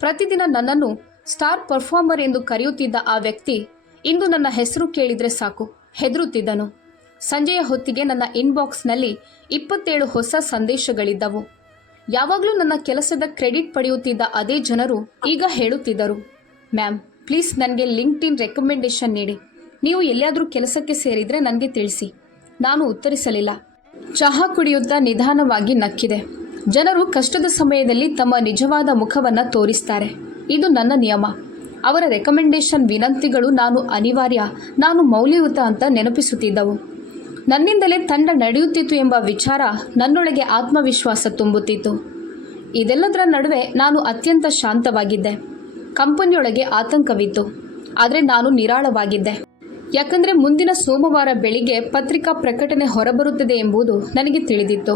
ಪ್ರತಿದಿನ ನನ್ನನ್ನು ಸ್ಟಾರ್ ಪರ್ಫಾರ್ಮರ್ ಎಂದು ಕರೆಯುತ್ತಿದ್ದ ಆ ವ್ಯಕ್ತಿ ಇಂದು ನನ್ನ ಹೆಸರು ಕೇಳಿದರೆ ಸಾಕು ಹೆದರುತ್ತಿದ್ದನು. ಸಂಜೆಯ ಹೊತ್ತಿಗೆ ನನ್ನ ಇನ್ಬಾಕ್ಸ್ನಲ್ಲಿ 27 ಹೊಸ ಸಂದೇಶಗಳಿದ್ದವು. ಯಾವಾಗಲೂ ನನ್ನ ಕೆಲಸದ ಕ್ರೆಡಿಟ್ ಪಡೆಯುತ್ತಿದ್ದ ಅದೇ ಜನರು ಈಗ ಹೇಳುತ್ತಿದ್ದರು, ಮ್ಯಾಮ್, ಪ್ಲೀಸ್ ನನಗೆ ಲಿಂಕ್ಡ್ಇನ್ ರೆಕಮೆಂಡೇಶನ್ ನೀಡಿ. ನೀವು ಎಲ್ಲಿಯಾದರೂ ಕೆಲಸಕ್ಕೆ ಸೇರಿದರೆ ನನಗೆ ತಿಳಿಸಿ. ನಾನು ಉತ್ತರಿಸಲಿಲ್ಲ. ಚಹಾ ಕುಡಿಯುತ್ತಾ ನಿಧಾನವಾಗಿ ನಕ್ಕಿದೆ. ಜನರು ಕಷ್ಟದ ಸಮಯದಲ್ಲಿ ತಮ್ಮ ನಿಜವಾದ ಮುಖವನ್ನು ತೋರಿಸ್ತಾರೆ. ಇದು ನನ್ನ ನಿಯಮ. ಅವರ ರೆಕಮೆಂಡೇಶನ್ ವಿನಂತಿಗಳು ನಾನು ಅನಿವಾರ್ಯ, ನಾನು ಮೌಲ್ಯಯುತ ಅಂತ ನೆನಪಿಸುತ್ತಿದ್ದವು. ನನ್ನಿಂದಲೇ ತಂಡ ನಡೆಯುತ್ತಿತ್ತು ಎಂಬ ವಿಚಾರ ನನ್ನೊಳಗೆ ಆತ್ಮವಿಶ್ವಾಸ ತುಂಬುತ್ತಿತ್ತು. ಇದೆಲ್ಲದರ ನಡುವೆ ನಾನು ಅತ್ಯಂತ ಶಾಂತವಾಗಿದ್ದೆ. ಕಂಪನಿಯೊಳಗೆ ಆತಂಕವಿತ್ತು, ಆದರೆ ನಾನು ನಿರಾಳವಾಗಿದ್ದೆ. ಯಾಕಂದರೆ ಮುಂದಿನ ಸೋಮವಾರ ಬೆಳಿಗ್ಗೆ ಪತ್ರಿಕಾ ಪ್ರಕಟಣೆ ಹೊರಬರುತ್ತದೆ ಎಂಬುದು ನನಗೆ ತಿಳಿದಿತ್ತು.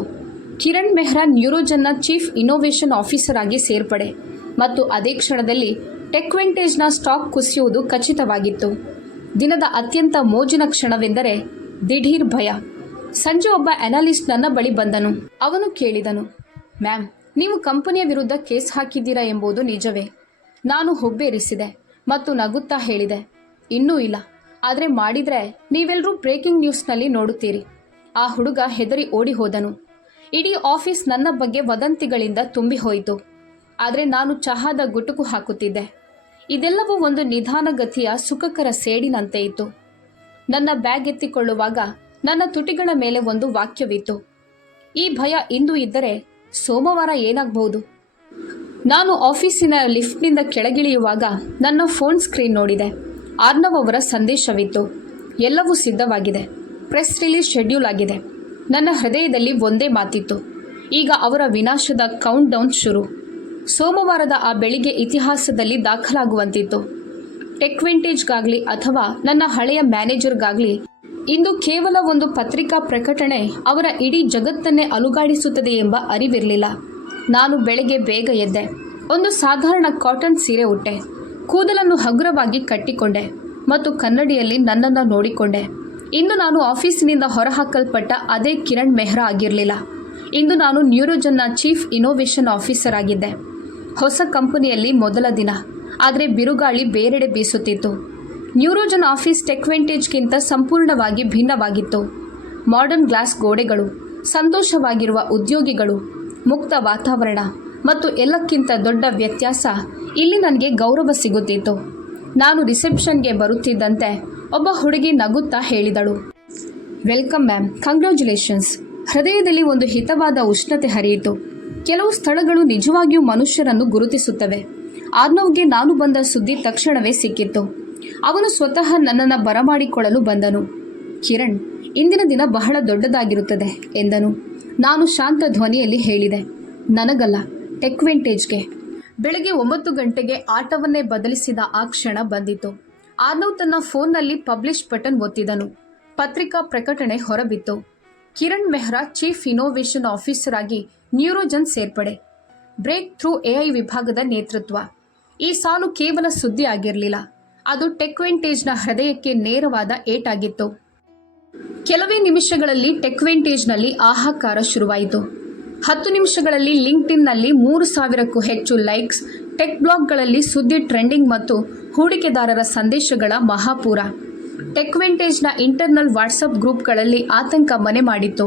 ಕಿರಣ್ ಮೆಹ್ರಾ ನ್ಯೂರೋಜನ್ನ ಚೀಫ್ ಇನ್ನೋವೇಷನ್ ಆಫೀಸರ್ ಆಗಿ ಸೇರ್ಪಡೆ ಮತ್ತು ಅದೇ ಕ್ಷಣದಲ್ಲಿ ಟೆಕ್ ವಿಂಟೇಜ್ನ ಸ್ಟಾಕ್ ಕುಸಿಯುವುದು ಖಚಿತವಾಗಿತ್ತು. ದಿನದ ಅತ್ಯಂತ ಮೋಜಿನ ಕ್ಷಣವೆಂದರೆ ದಿಢೀರ್ ಭಯ. ಸಂಜೆ ಒಬ್ಬ ಅನಾಲಿಸ್ಟ್ ನನ್ನ ಬಳಿ ಬಂದನು. ಅವನು ಕೇಳಿದನು, ಮ್ಯಾಮ್, ನೀವು ಕಂಪನಿಯ ವಿರುದ್ಧ ಕೇಸ್ ಹಾಕಿದ್ದೀರಾ ಎಂಬುದು ನಿಜವೇ? ನಾನು ಹುಬ್ಬೇರಿಸಿದೆ ಮತ್ತು ನಗುತ್ತಾ ಹೇಳಿದೆ, ಇನ್ನೂ ಇಲ್ಲ, ಆದರೆ ಮಾಡಿದರೆ ನೀವೆಲ್ಲರೂ ಬ್ರೇಕಿಂಗ್ ನ್ಯೂಸ್ನಲ್ಲಿ ನೋಡುತ್ತೀರಿ. ಆ ಹುಡುಗ ಹೆದರಿ ಓಡಿ ಹೋದನು. ಇಡೀ ಆಫೀಸ್ ನನ್ನ ಬಗ್ಗೆ ವದಂತಿಗಳಿಂದ ತುಂಬಿ ಹೋಯಿತು. ಆದರೆ ನಾನು ಚಹಾದ ಗುಟುಕು ಹಾಕುತ್ತಿದ್ದೆ. ಇದೆಲ್ಲವೂ ಒಂದು ನಿಧಾನಗತಿಯ ಸುಖಕರ ಸೇಡಿನಂತೆ ಇತ್ತು. ನನ್ನ ಬ್ಯಾಗ್ ಎತ್ತಿಕೊಳ್ಳುವಾಗ ನನ್ನ ತುಟಿಗಳ ಮೇಲೆ ಒಂದು ವಾಕ್ಯವಿತ್ತು, ಈ ಭಯ ಇಂದು ಇದ್ದರೆ ಸೋಮವಾರ ಏನಾಗಬಹುದು. ನಾನು ಆಫೀಸಿನ ಲಿಫ್ಟ್ನಿಂದ ಕೆಳಗಿಳಿಯುವಾಗ ನನ್ನ ಫೋನ್ ಸ್ಕ್ರೀನ್ ನೋಡಿದೆ. ಆರ್ನವ್ ಅವರ ಸಂದೇಶವಿತ್ತು. ಎಲ್ಲವೂ ಸಿದ್ಧವಾಗಿದೆ. ಪ್ರೆಸ್ ರಿಲೀಸ್ ಶೆಡ್ಯೂಲ್ ಆಗಿದೆ. ನನ್ನ ಹೃದಯದಲ್ಲಿ ಒಂದೇ ಮಾತಿತ್ತು, ಈಗ ಅವರ ವಿನಾಶದ ಕೌಂಟ್ ಡೌನ್ ಶುರು. ಸೋಮವಾರದ ಆ ಬೆಳಿಗ್ಗೆ ಇತಿಹಾಸದಲ್ಲಿ ದಾಖಲಾಗುವಂತಿತ್ತು. ಟೆಕ್ ವಿಂಟೇಜ್ಗಾಗಲಿ ಅಥವಾ ನನ್ನ ಹಳೆಯ ಮ್ಯಾನೇಜರ್ಗಾಗಲಿ ಇಂದು ಕೇವಲ ಒಂದು ಪತ್ರಿಕಾ ಪ್ರಕಟಣೆ ಅವರ ಇಡೀ ಜಗತ್ತನ್ನೇ ಅಲುಗಾಡಿಸುತ್ತದೆ ಎಂಬ ಅರಿವಿರಲಿಲ್ಲ. ನಾನು ಬೆಳಗ್ಗೆ ಬೇಗ ಎದ್ದೆ. ಒಂದು ಸಾಧಾರಣ ಕಾಟನ್ ಸೀರೆ ಉಟ್ಟೆ. ಕೂದಲನ್ನು ಹಗುರವಾಗಿ ಕಟ್ಟಿಕೊಂಡೆ ಮತ್ತು ಕನ್ನಡಿಯಲ್ಲಿ ನನ್ನನ್ನು ನೋಡಿಕೊಂಡೆ. ಇಂದು ನಾನು ಆಫೀಸಿನಿಂದ ಹೊರಹಾಕಲ್ಪಟ್ಟ ಅದೇ ಕಿರಣ್ ಮೆಹ್ರಾ ಆಗಿರಲಿಲ್ಲ. ಇಂದು ನಾನು ನ್ಯೂರೋಜನ್ನ ಚೀಫ್ ಇನೋವೇಷನ್ ಆಫೀಸರ್ ಆಗಿದ್ದೆ. ಹೊಸ ಕಂಪನಿಯಲ್ಲಿ ಮೊದಲ ದಿನ, ಆದರೆ ಬಿರುಗಾಳಿ ಬೇರೆಡೆ ಬೀಸುತ್ತಿತ್ತು. ನ್ಯೂರೋಜನ್ ಆಫೀಸ್ ಟೆಕ್ವೆಂಟೇಜ್ಗಿಂತ ಸಂಪೂರ್ಣವಾಗಿ ಭಿನ್ನವಾಗಿತ್ತು. ಮಾಡರ್ನ್ ಗ್ಲಾಸ್ ಗೋಡೆಗಳು, ಸಂತೋಷವಾಗಿರುವ ಉದ್ಯೋಗಿಗಳು, ಮುಕ್ತ ವಾತಾವರಣ ಮತ್ತು ಎಲ್ಲಕ್ಕಿಂತ ದೊಡ್ಡ ವ್ಯತ್ಯಾಸ, ಇಲ್ಲಿ ನನಗೆ ಗೌರವ ಸಿಗುತ್ತಿತ್ತು. ನಾನು ರಿಸೆಪ್ಷನ್ಗೆ ಬರುತ್ತಿದ್ದಂತೆ ಒಬ್ಬ ಹುಡುಗಿ ನಗುತ್ತಾ ಹೇಳಿದಳು, ವೆಲ್ಕಮ್ ಮ್ಯಾಮ್, ಕಂಗ್ರ್ಯಾಚುಲೇಷನ್ಸ್. ಹೃದಯದಲ್ಲಿ ಒಂದು ಹಿತವಾದ ಉಷ್ಣತೆ ಹರಿಯಿತು. ಕೆಲವು ಸ್ಥಳಗಳು ನಿಜವಾಗಿಯೂ ಮನುಷ್ಯರನ್ನು ಗುರುತಿಸುತ್ತವೆ. ಆರ್ನವ್ಗೆ ನಾನು ಬಂದ ಸುದ್ದಿ ತಕ್ಷಣವೇ ಸಿಕ್ಕಿತ್ತು. ಅವನು ಸ್ವತಃ ನನ್ನನ್ನು ಬರಮಾಡಿಕೊಳ್ಳಲು ಬಂದನು. ಕಿರಣ್, ಇಂದಿನ ದಿನ ಬಹಳ ದೊಡ್ಡದಾಗಿರುತ್ತದೆ ಎಂದನು. ನಾನು ಶಾಂತ ಧ್ವನಿಯಲ್ಲಿ ಹೇಳಿದೆ, ನನಗಲ್ಲ, ಟೆಕ್ವೆಂಟೇಜ್ಗೆ. ಬೆಳಗ್ಗೆ 9 ಗಂಟೆಗೆ ಆಟವನ್ನೇ ಬದಲಿಸಿದ ಆ ಕ್ಷಣ ಬಂದಿತು. ಆರ್ನವ್ ತನ್ನ ಫೋನ್ನಲ್ಲಿ ಪಬ್ಲಿಷ್ ಬಟನ್ ಒತ್ತಿದನು. ಪತ್ರಿಕಾ ಪ್ರಕಟಣೆ ಹೊರಬಿತ್ತು. Kiran Mehra chief innovation officer ಆಗಿ ನ್ಯೂರೋಜನ್ ಸೇರ್ಪಡೆ, ಬ್ರೇಕ್ ಥ್ರೂ AI ವಿಭಾಗದ ನೇತೃತ್ವ. ಈ ಸಾಲು ಕೇವಲ ಸುದ್ದಿ ಆಗಿರಲಿಲ್ಲ, ಅದು ಟೆಕ್ವೆಂಟೇಜ್ನ ಹೃದಯಕ್ಕೆ ನೇರವಾದ ಏಟಾಗಿತ್ತು. ಕೆಲವೇ ನಿಮಿಷಗಳಲ್ಲಿ ಟೆಕ್ವೆಂಟೇಜ್ನಲ್ಲಿ ಹಾಹಾಕಾರ ಶುರುವಾಯಿತು. 10 ನಿಮಿಷಗಳಲ್ಲಿ ಲಿಂಕ್ಡ್ಇನ್ನಲ್ಲಿ 3000ಕ್ಕೂ ಹೆಚ್ಚು ಲೈಕ್ಸ್, ಟೆಕ್ ಬ್ಲಾಗ್ಗಳಲ್ಲಿ ಸುದ್ದಿ ಟ್ರೆಂಡಿಂಗ್ ಮತ್ತು ಹೂಡಿಕೆದಾರರ ಸಂದೇಶಗಳ ಮಹಾಪೂರ. ಟೆಕ್ವೆಂಟೇಜ್ನ ಇಂಟರ್ನಲ್ ವಾಟ್ಸಪ್ ಗ್ರೂಪ್ಗಳಲ್ಲಿ ಆತಂಕ ಮನೆ ಮಾಡಿತ್ತು.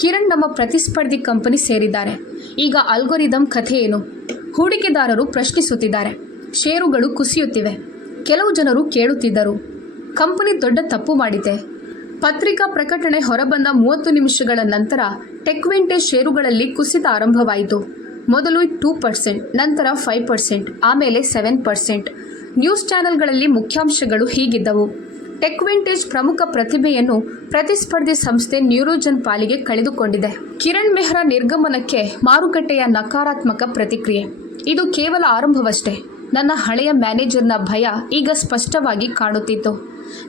ಕಿರಣ್ ನಮ್ಮ ಪ್ರತಿಸ್ಪರ್ಧಿ ಕಂಪನಿ ಸೇರಿದ್ದಾರೆ. ಈಗ ಅಲ್ಗೊರಿದಮ್ ಕಥೆ ಏನು? ಹೂಡಿಕೆದಾರರು ಪ್ರಶ್ನಿಸುತ್ತಿದ್ದಾರೆ. ಷೇರುಗಳು ಕುಸಿಯುತ್ತಿವೆ. ಕೆಲವು ಜನರು ಕೇಳುತ್ತಿದ್ದರು, ಕಂಪನಿ ದೊಡ್ಡ ತಪ್ಪು ಮಾಡಿದೆ. ಪತ್ರಿಕಾ ಪ್ರಕಟಣೆ ಹೊರಬಂದ 30 ನಿಮಿಷಗಳ ನಂತರ ಟೆಕ್ವೆಂಟೇಜ್ ಷೇರುಗಳಲ್ಲಿ ಕುಸಿತ ಆರಂಭವಾಯಿತು. ಮೊದಲು 2%, ನಂತರ 5%, ಆಮೇಲೆ 7%. ನ್ಯೂಸ್ ಚಾನೆಲ್ಗಳಲ್ಲಿ ಮುಖ್ಯಾಂಶಗಳು ಹೀಗಿದ್ದವು: ಟೆಕ್ವೆಂಟೇಜ್ ಪ್ರಮುಖ ಪ್ರತಿಭೆಯನ್ನು ಪ್ರತಿಸ್ಪರ್ಧಿ ಸಂಸ್ಥೆ ನ್ಯೂರೋಜನ್ ಪಾಲಿಗೆ ಕಳೆದುಕೊಂಡಿದೆ. ಕಿರಣ್ ಮೆಹ್ರಾ ನಿರ್ಗಮನಕ್ಕೆ ಮಾರುಕಟ್ಟೆಯ ನಕಾರಾತ್ಮಕ ಪ್ರತಿಕ್ರಿಯೆ. ಇದು ಕೇವಲ ಆರಂಭವಷ್ಟೇ. ನನ್ನ ಹಳೆಯ ಮ್ಯಾನೇಜರ್ನ ಭಯ ಈಗ ಸ್ಪಷ್ಟವಾಗಿ ಕಾಣುತ್ತಿತ್ತು.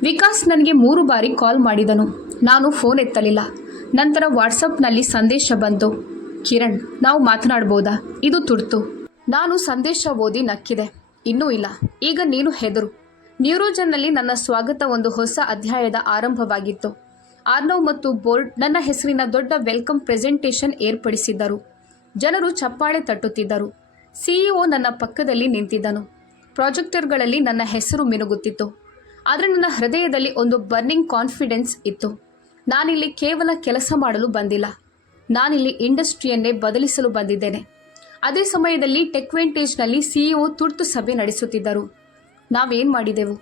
ವಿಕಾಸ್ ನನಗೆ 3 ಬಾರಿ ಕಾಲ್ ಮಾಡಿದನು. ನಾನು ಫೋನ್ ಎತ್ತಲಿಲ್ಲ. ನಂತರ ವಾಟ್ಸಪ್ನಲ್ಲಿ ಸಂದೇಶ ಬಂತು, ಕಿರಣ್, ನಾವು ಮಾತನಾಡಬಹುದಾ? ಇದು ತುರ್ತು. ನಾನು ಸಂದೇಶ ಓದಿ ನಕ್ಕಿದೆ. ಇನ್ನೂ ಇಲ್ಲ. ಈಗ ನೀನು ಹೆದರು. ನ್ಯೂರೋಜನ್ನಲ್ಲಿ ನನ್ನ ಸ್ವಾಗತ ಒಂದು ಹೊಸ ಅಧ್ಯಾಯದ ಆರಂಭವಾಗಿತ್ತು. ಆರ್ನವ್ ಮತ್ತು ಬೋರ್ಡ್ ನನ್ನ ಹೆಸರಿನ ದೊಡ್ಡ ವೆಲ್ಕಮ್ ಪ್ರೆಸೆಂಟೇಷನ್ ಏರ್ಪಡಿಸಿದ್ದರು. ಜನರು ಚಪ್ಪಾಳೆ ತಟ್ಟುತ್ತಿದ್ದರು. CEO ನನ್ನ ಪಕ್ಕದಲ್ಲಿ ನಿಂತಿದ್ದನು. ಪ್ರಾಜೆಕ್ಟರ್ಗಳಲ್ಲಿ ನನ್ನ ಹೆಸರು ಮಿನುಗುತ್ತಿತ್ತು. ಆದರೆ ನನ್ನ ಹೃದಯದಲ್ಲಿ ಒಂದು ಬರ್ನಿಂಗ್ ಕಾನ್ಫಿಡೆನ್ಸ್ ಇತ್ತು. ನಾನಿಲ್ಲಿ ಕೇವಲ ಕೆಲಸ ಮಾಡಲು ಬಂದಿಲ್ಲ. ನಾನಿಲ್ಲಿ ಇಂಡಸ್ಟ್ರಿಯನ್ನೇ ಬದಲಿಸಲು ಬಂದಿದ್ದೇನೆ. ಅದೇ ಸಮಯದಲ್ಲಿ ಟೆಕ್ವೆಂಟೇಜ್ನಲ್ಲಿ CEO ತುರ್ತು ಸಭೆ ನಡೆಸುತ್ತಿದ್ದರು. ನಾವೇನು ಮಾಡಿದೆವು?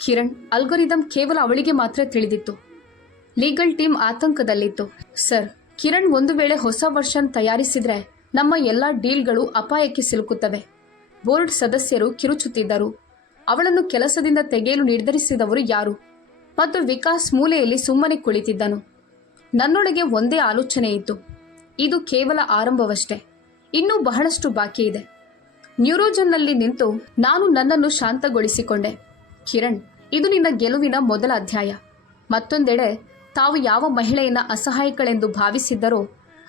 ಕಿರಣ್, ಅಲ್ಗೊರಿದಮ್ ಕೇವಲ ಅವಳಿಗೆ ಮಾತ್ರ ತಿಳಿದಿತ್ತು. ಲೀಗಲ್ ಟೀಮ್ ಆತಂಕದಲ್ಲಿತ್ತು. ಸರ್, ಕಿರಣ್ ಒಂದು ವೇಳೆ ಹೊಸ ವರ್ಷನ್ ತಯಾರಿಸಿದರೆ ನಮ್ಮ ಎಲ್ಲ ಡೀಲ್ಗಳು ಅಪಾಯಕ್ಕೆ ಸಿಲುಕುತ್ತವೆ. ಬೋರ್ಡ್ ಸದಸ್ಯರು ಕಿರುಚುತ್ತಿದ್ದರು. ಅವಳನ್ನು ಕೆಲಸದಿಂದ ತೆಗೆಯಲು ನಿರ್ಧರಿಸಿದವರು ಯಾರು? ಮತ್ತು ವಿಕಾಸ್ ಮೂಲೆಯಲ್ಲಿ ಸುಮ್ಮನೆ ಕುಳಿತಿದ್ದನು. ನನ್ನೊಳಗೆ ಒಂದೇ ಆಲೋಚನೆ ಇತ್ತು, ಇದು ಕೇವಲ ಆರಂಭವಷ್ಟೇ. ಇನ್ನೂ ಬಹಳಷ್ಟು ಬಾಕಿ ಇದೆ. ನ್ಯೂರೋಜನ್ನಲ್ಲಿ ನಿಂತು ನಾನು ನನ್ನನ್ನು ಶಾಂತಗೊಳಿಸಿಕೊಂಡೆ. ಕಿರಣ್, ಇದು ನಿನ್ನ ಗೆಲುವಿನ ಮೊದಲ ಅಧ್ಯಾಯ. ಮತ್ತೊಂದೆಡೆ, ತಾವು ಯಾವ ಮಹಿಳೆಯನ್ನು ಅಸಹಾಯಕಳೆಂದು ಭಾವಿಸಿದ್ದರೋ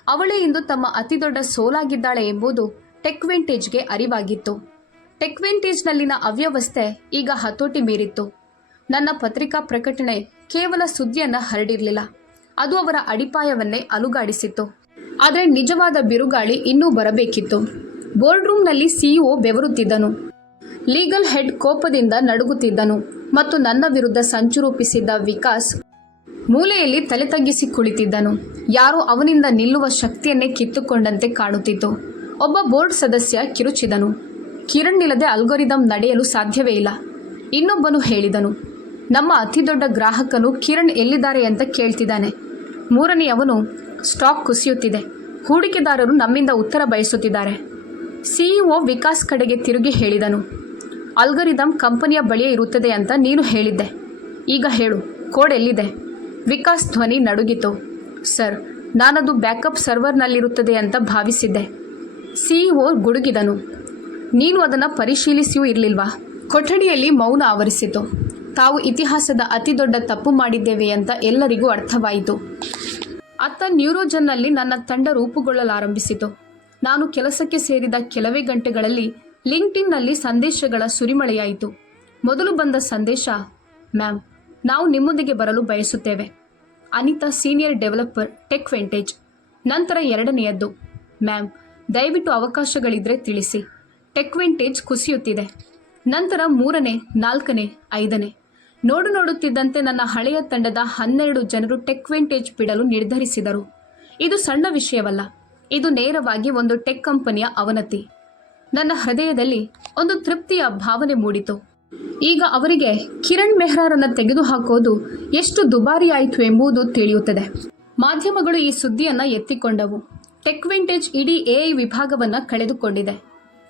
ಅವಳೇ ಇಂದು ತಮ್ಮ ಅತಿದೊಡ್ಡ ಸೋಲಾಗಿದ್ದಾಳೆ ಎಂಬುದು ಟೆಕ್ವೆಂಟೇಜ್ಗೆ ಅರಿವಾಗಿತ್ತು. ಟೆಕ್ವೆಂಟೇಜ್ನಲ್ಲಿನ ಅವ್ಯವಸ್ಥೆ ಈಗ ಹತೋಟಿ ಮೀರಿತ್ತು. ನನ್ನ ಪತ್ರಿಕಾ ಪ್ರಕಟಣೆ ಕೇವಲ ಸುದ್ದಿಯನ್ನು ಹರಡಿರಲಿಲ್ಲ, ಅದು ಅವರ ಅಡಿಪಾಯವನ್ನೇ ಅಲುಗಾಡಿಸಿತ್ತು. ಆದರೆ ನಿಜವಾದ ಬಿರುಗಾಳಿ ಇನ್ನೂ ಬರಬೇಕಿತ್ತು. ಬೋರ್ಡ್ ರೂಮ್ನಲ್ಲಿ CEO ಬೆವರುತ್ತಿದ್ದನು. ಲೀಗಲ್ ಹೆಡ್ ಕೋಪದಿಂದ ನಡುಗುತ್ತಿದ್ದನು ಮತ್ತು ನನ್ನ ವಿರುದ್ಧ ಸಂಚು ರೂಪಿಸಿದ್ದ ವಿಕಾಸ್ ಮೂಲೆಯಲ್ಲಿ ತಲೆ ತಗ್ಗಿಸಿ ಕುಳಿತಿದ್ದನು. ಯಾರೋ ಅವನಿಂದ ನಿಲ್ಲುವ ಶಕ್ತಿಯನ್ನೇ ಕಿತ್ತುಕೊಂಡಂತೆ ಕಾಣುತ್ತಿತ್ತು. ಒಬ್ಬ ಬೋರ್ಡ್ ಸದಸ್ಯ ಕಿರುಚಿದನು, ಕಿರಣ್ ಇಲ್ಲದೆ ಅಲ್ಗೊರಿದಮ್ ನಡೆಯಲು ಸಾಧ್ಯವೇ ಇಲ್ಲ. ಇನ್ನೊಬ್ಬನು ಹೇಳಿದನು, ನಮ್ಮ ಅತಿದೊಡ್ಡ ಗ್ರಾಹಕನು ಕಿರಣ್ ಎಲ್ಲಿದ್ದಾರೆ ಅಂತ ಕೇಳ್ತಿದ್ದಾನೆ. ಮೂರನೆಯವನು, ಸ್ಟಾಕ್ ಕುಸಿಯುತ್ತಿದೆ, ಹೂಡಿಕೆದಾರರು ನಮ್ಮಿಂದ ಉತ್ತರ ಬಯಸುತ್ತಿದ್ದಾರೆ. CEO ವಿಕಾಸ್ ಕಡೆಗೆ ತಿರುಗಿ ಹೇಳಿದನು, ಅಲ್ಗೊರಿದಮ್ ಕಂಪನಿಯ ಬಳಿಯೇ ಇರುತ್ತದೆ ಅಂತ ನೀನು ಹೇಳಿದ್ದೆ. ಈಗ ಹೇಳು, ಕೋಡ್ ಎಲ್ಲಿದೆ? ವಿಕಾಸ್ ಧ್ವನಿ ನಡುಗಿತು. ಸರ್, ನಾನದು ಬ್ಯಾಕಪ್ ಸರ್ವರ್ನಲ್ಲಿರುತ್ತದೆ ಅಂತ ಭಾವಿಸಿದ್ದೆ. CEO ಗುಡುಗಿದನು, ನೀನು ಅದನ್ನು ಪರಿಶೀಲಿಸಿಯೂ ಇರಲಿಲ್ವಾ? ಕೊಠಡಿಯಲ್ಲಿ ಮೌನ ಆವರಿಸಿತು. ತಾವು ಇತಿಹಾಸದ ಅತಿದೊಡ್ಡ ತಪ್ಪು ಮಾಡಿದ್ದೇವೆ ಅಂತ ಎಲ್ಲರಿಗೂ ಅರ್ಥವಾಯಿತು. ಅತ್ತ ನ್ಯೂರೋಜನ್ನಲ್ಲಿ ನನ್ನ ತಂಡ ರೂಪುಗೊಳ್ಳಲಾರಂಭಿಸಿತು. ನಾನು ಕೆಲಸಕ್ಕೆ ಸೇರಿದ ಕೆಲವೇ ಗಂಟೆಗಳಲ್ಲಿ ಲಿಂಕ್ಡ್ಇನ್ನಲ್ಲಿ ಸಂದೇಶಗಳ ಸುರಿಮಳೆಯಾಯಿತು. ಮೊದಲು ಬಂದ ಸಂದೇಶ, ಮ್ಯಾಮ್, ನಾವು ನಿಮ್ಮೊಂದಿಗೆ ಬರಲು ಬಯಸುತ್ತೇವೆ. Anita, senior developer, Techvantage. ನಂತರ ಎರಡನೆಯದ್ದು, ಮ್ಯಾಮ್ ದಯವಿಟ್ಟು ಅವಕಾಶಗಳಿದ್ರೆ ತಿಳಿಸಿ, ಟೆಕ್ವೆಂಟೇಜ್ ಕುಸಿಯುತ್ತಿದೆ. ನಂತರ ಮೂರನೇ, ನಾಲ್ಕನೇ, ಐದನೇ. ನೋಡುತ್ತಿದ್ದಂತೆ ನನ್ನ ಹಳೆಯ ತಂಡದ 12 ಜನರು ಟೆಕ್ವೆಂಟೇಜ್ ಬಿಡಲು ನಿರ್ಧರಿಸಿದರು. ಇದು ಸಣ್ಣ ವಿಷಯವಲ್ಲ, ಇದು ನೇರವಾಗಿ ಒಂದು ಟೆಕ್ ಕಂಪನಿಯ ಅವನತಿ. ನನ್ನ ಹೃದಯದಲ್ಲಿ ಒಂದು ತೃಪ್ತಿಯ ಭಾವನೆ ಮೂಡಿತು. ಈಗ ಅವರಿಗೆ ಕಿರಣ್ ಮೆಹ್ರಾರನ್ನು ತೆಗೆದುಹಾಕೋದು ಎಷ್ಟು ದುಬಾರಿಯಾಯಿತು ಎಂಬುದು ತಿಳಿಯುತ್ತದೆ. ಮಾಧ್ಯಮಗಳು ಈ ಸುದ್ದಿಯನ್ನು ಎತ್ತಿಕೊಂಡವು. ಟೆಕ್ವೆಂಟೇಜ್ ಇಡೀ ಎಐ ವಿಭಾಗವನ್ನು ಕಳೆದುಕೊಂಡಿದೆ.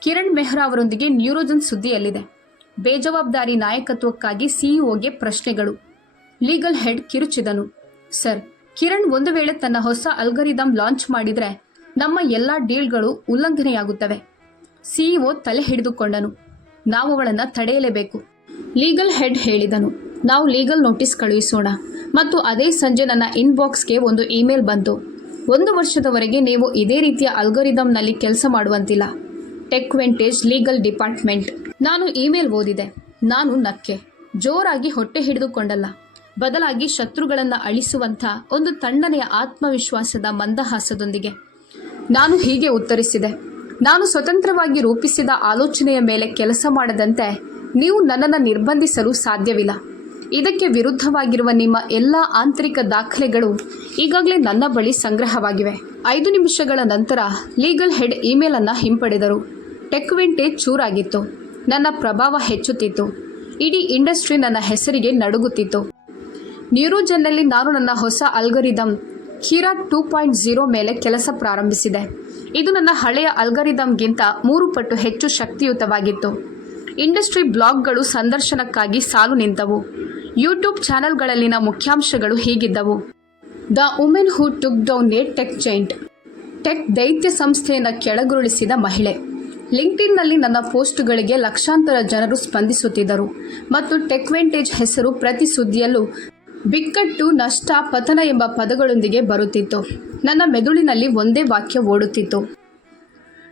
ಕಿರಣ್ ಮೆಹ್ರಾ ಅವರೊಂದಿಗೆ ನ್ಯೂರೋಜನ್ ಸುದ್ದಿಯಲ್ಲಿದೆ. ಬೇಜವಾಬ್ದಾರಿ ನಾಯಕತ್ವಕ್ಕಾಗಿ ಸಿಇಒಗೆ ಪ್ರಶ್ನೆಗಳು. ಲೀಗಲ್ ಹೆಡ್ ಕಿರುಚಿದನು. ಸರ್, ಕಿರಣ್ ಒಂದು ವೇಳೆ ತನ್ನ ಹೊಸ ಅಲ್ಗರಿದಮ್ ಲಾಂಚ್ ಮಾಡಿದರೆ ನಮ್ಮ ಎಲ್ಲ ಡೀಲ್ಗಳು ಉಲ್ಲಂಘನೆಯಾಗುತ್ತವೆ. ಸಿಇಒ ತಲೆ ಹಿಡಿದುಕೊಂಡನು. ನಾವು ಅವಳನ್ನು ತಡೆಯಲೇಬೇಕು. ಲೀಗಲ್ ಹೆಡ್ ಹೇಳಿದನು. ನಾವು ಲೀಗಲ್ ನೋಟಿಸ್ ಕಳುಹಿಸೋಣ. ಮತ್ತು ಅದೇ ಸಂಜೆ ನನ್ನ ಇನ್ಬಾಕ್ಸ್ಗೆ ಒಂದು ಇಮೇಲ್ ಬಂತು. 1 ವರ್ಷದವರೆಗೆ ನೀವು ಇದೇ ರೀತಿಯ ಅಲ್ಗರಿದಮ್ನಲ್ಲಿ ಕೆಲಸ ಮಾಡುವಂತಿಲ್ಲ. ಟೆಕ್ವೆಂಟೇಜ್ ಲೀಗಲ್ ಡಿಪಾರ್ಟ್ಮೆಂಟ್. ನಾನು ಇಮೇಲ್ ಓದಿದೆ. ನಾನು ನಕ್ಕೆ. ಜೋರಾಗಿ ಹೊಟ್ಟೆ ಹಿಡಿದುಕೊಂಡಲ್ಲ, ಬದಲಾಗಿ ಶತ್ರುಗಳನ್ನು ಅಳಿಸುವಂಥ ಒಂದು ತಣ್ಣನೆಯ ಆತ್ಮವಿಶ್ವಾಸದ ಮಂದಹಾಸದೊಂದಿಗೆ. ನಾನು ಹೀಗೆ ಉತ್ತರಿಸಿದೆ. ನಾನು ಸ್ವತಂತ್ರವಾಗಿ ರೂಪಿಸಿದ ಆಲೋಚನೆಯ ಮೇಲೆ ಕೆಲಸ ಮಾಡದಂತೆ ನೀವು ನನ್ನನ್ನು ನಿರ್ಬಂಧಿಸಲು ಸಾಧ್ಯವಿಲ್ಲ. ಇದಕ್ಕೆ ವಿರುದ್ಧವಾಗಿರುವ ನಿಮ್ಮ ಎಲ್ಲ ಆಂತರಿಕ ದಾಖಲೆಗಳು ಈಗಾಗಲೇ ನನ್ನ ಬಳಿ ಸಂಗ್ರಹವಾಗಿವೆ. 5 ನಿಮಿಷಗಳ ನಂತರ ಲೀಗಲ್ ಹೆಡ್ ಇಮೇಲನ್ನು ಹಿಂಪಡೆದರು. ಟೆಕ್ವೆಂಟೇಜ್ ಚೂರಾಗಿತ್ತು. ನನ್ನ ಪ್ರಭಾವ ಹೆಚ್ಚುತ್ತಿತ್ತು. ಇಡೀ ಇಂಡಸ್ಟ್ರಿ ನನ್ನ ಹೆಸರಿಗೆ ನಡುಗುತ್ತಿತ್ತು. ನ್ಯೂರೋಜನ್ನಲ್ಲಿ ನಾನು ನನ್ನ ಹೊಸ ಅಲ್ಗರಿದಮ್ ಕೀರಾ 2.0 ಮೇಲೆ ಕೆಲಸ ಪ್ರಾರಂಭಿಸಿದೆ. ಇದು ನನ್ನ ಹಳೆಯ ಅಲ್ಗರಿದಮ್ಗಿಂತ 3 ಪಟ್ಟು ಹೆಚ್ಚು ಶಕ್ತಿಯುತವಾಗಿತ್ತು. ಇಂಡಸ್ಟ್ರಿ ಬ್ಲಾಗ್ಗಳು ಸಂದರ್ಶನಕ್ಕಾಗಿ ಸಾಲು ನಿಂತವು. ಯೂಟ್ಯೂಬ್ ಚಾನೆಲ್ಗಳಲ್ಲಿನ ಮುಖ್ಯಾಂಶಗಳು ಹೀಗಿದ್ದವು: the women who took down a tech giant. Tech ದೈತ್ಯ ಸಂಸ್ಥೆಯನ್ನು ಕೆಳಗುರುಳಿಸಿದ ಮಹಿಳೆ. ಲಿಂಕ್ಡ್ಇನ್ನಲ್ಲಿ ನನ್ನ ಪೋಸ್ಟ್ಗಳಿಗೆ ಲಕ್ಷಾಂತರ ಜನರು ಸ್ಪಂದಿಸುತ್ತಿದ್ದರು ಮತ್ತು ಟೆಕ್ವೆಂಟೇಜ್ ಹೆಸರು ಪ್ರತಿ ಸುದ್ದಿಯಲ್ಲೂ ಬಿಕ್ಕಟ್ಟು, ನಷ್ಟ, ಪತನ ಎಂಬ ಪದಗಳೊಂದಿಗೆ ಬರುತ್ತಿತ್ತು. ನನ್ನ ಮೆದುಳಿನಲ್ಲಿ ಒಂದೇ ವಾಕ್ಯ ಓಡುತ್ತಿತ್ತು: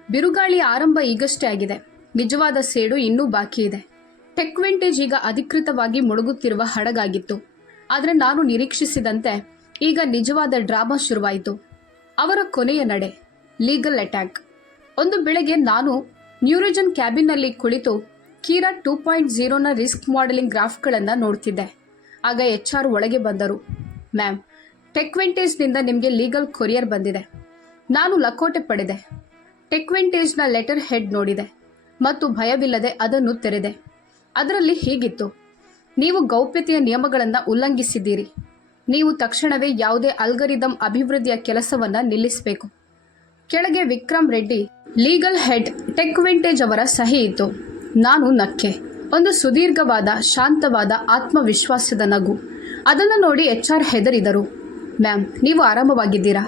ಬಿರುಗಾಳಿಯ ಆರಂಭ ಈಗಷ್ಟೇ ಆಗಿದೆ, ನಿಜವಾದ ಸೇಡು ಇನ್ನೂ ಬಾಕಿ ಇದೆ. ಟೆಕ್ವೆಂಟೇಜ್ ಈಗ ಅಧಿಕೃತವಾಗಿ ಮುಳುಗುತ್ತಿರುವ ಹಡಗಾಗಿತ್ತು. ಆದರೆ ನಾನು ನಿರೀಕ್ಷಿಸಿದಂತೆ ಈಗ ನಿಜವಾದ ಡ್ರಾಮಾ ಶುರುವಾಯಿತು. ಅವರ ಕೊನೆಯ ನಡೆ, ಲೀಗಲ್ ಅಟ್ಯಾಕ್. ಒಂದು ಬೆಳಗ್ಗೆ ನಾನು ನ್ಯೂರೋಜನ್ ಕ್ಯಾಬಿನ್ನಲ್ಲಿ ಕುಳಿತು ಕೀರಾ 2.0ನ ರಿಸ್ಕ್ ಮಾಡೆಲಿಂಗ್ ಗ್ರಾಫ್ಗಳನ್ನು ನೋಡ್ತಿದ್ದೆ. ಆಗ HR ಒಳಗೆ ಬಂದರು. ಮ್ಯಾಮ್, ಟೆಕ್ವೆಂಟೇಜ್ನಿಂದ ನಿಮಗೆ ಲೀಗಲ್ ಕೊರಿಯರ್ ಬಂದಿದೆ. ನಾನು ಲಕೋಟೆ ಪಡೆದೆ. ಟೆಕ್ವೆಂಟೇಜ್ನ ಲೆಟರ್ ಹೆಡ್ ನೋಡಿದೆ ಮತ್ತು ಭಯವಿಲ್ಲದೆ ಅದನ್ನು ತೆರೆದೆ. ಅದರಲ್ಲಿ ಹೀಗಿತ್ತು: ನೀವು ಗೌಪ್ಯತೆಯ ನಿಯಮಗಳನ್ನು ಉಲ್ಲಂಘಿಸಿದ್ದೀರಿ. ನೀವು ತಕ್ಷಣವೇ ಯಾವುದೇ ಅಲ್ಗರಿದಮ್ ಅಭಿವೃದ್ಧಿಯ ಕೆಲಸವನ್ನು ನಿಲ್ಲಿಸಬೇಕು. ಕೆಳಗೆ ವಿಕ್ರಮ್ ರೆಡ್ಡಿ, ಲೀಗಲ್ ಹೆಡ್, ಟೆಕ್ವೆಂಟೇಜ್ ಅವರ ಸಹಿ ಇತ್ತು. ನಾನು ನಕ್ಕೆ. ಒಂದು ಸುದೀರ್ಘವಾದ, ಶಾಂತವಾದ, ಆತ್ಮವಿಶ್ವಾಸದ ನಗು. ಅದನ್ನು ನೋಡಿ HR ಹೆದರಿದರು. ಮ್ಯಾಮ್, ನೀವು ಆರಾಮವಾಗಿದ್ದೀರಾ?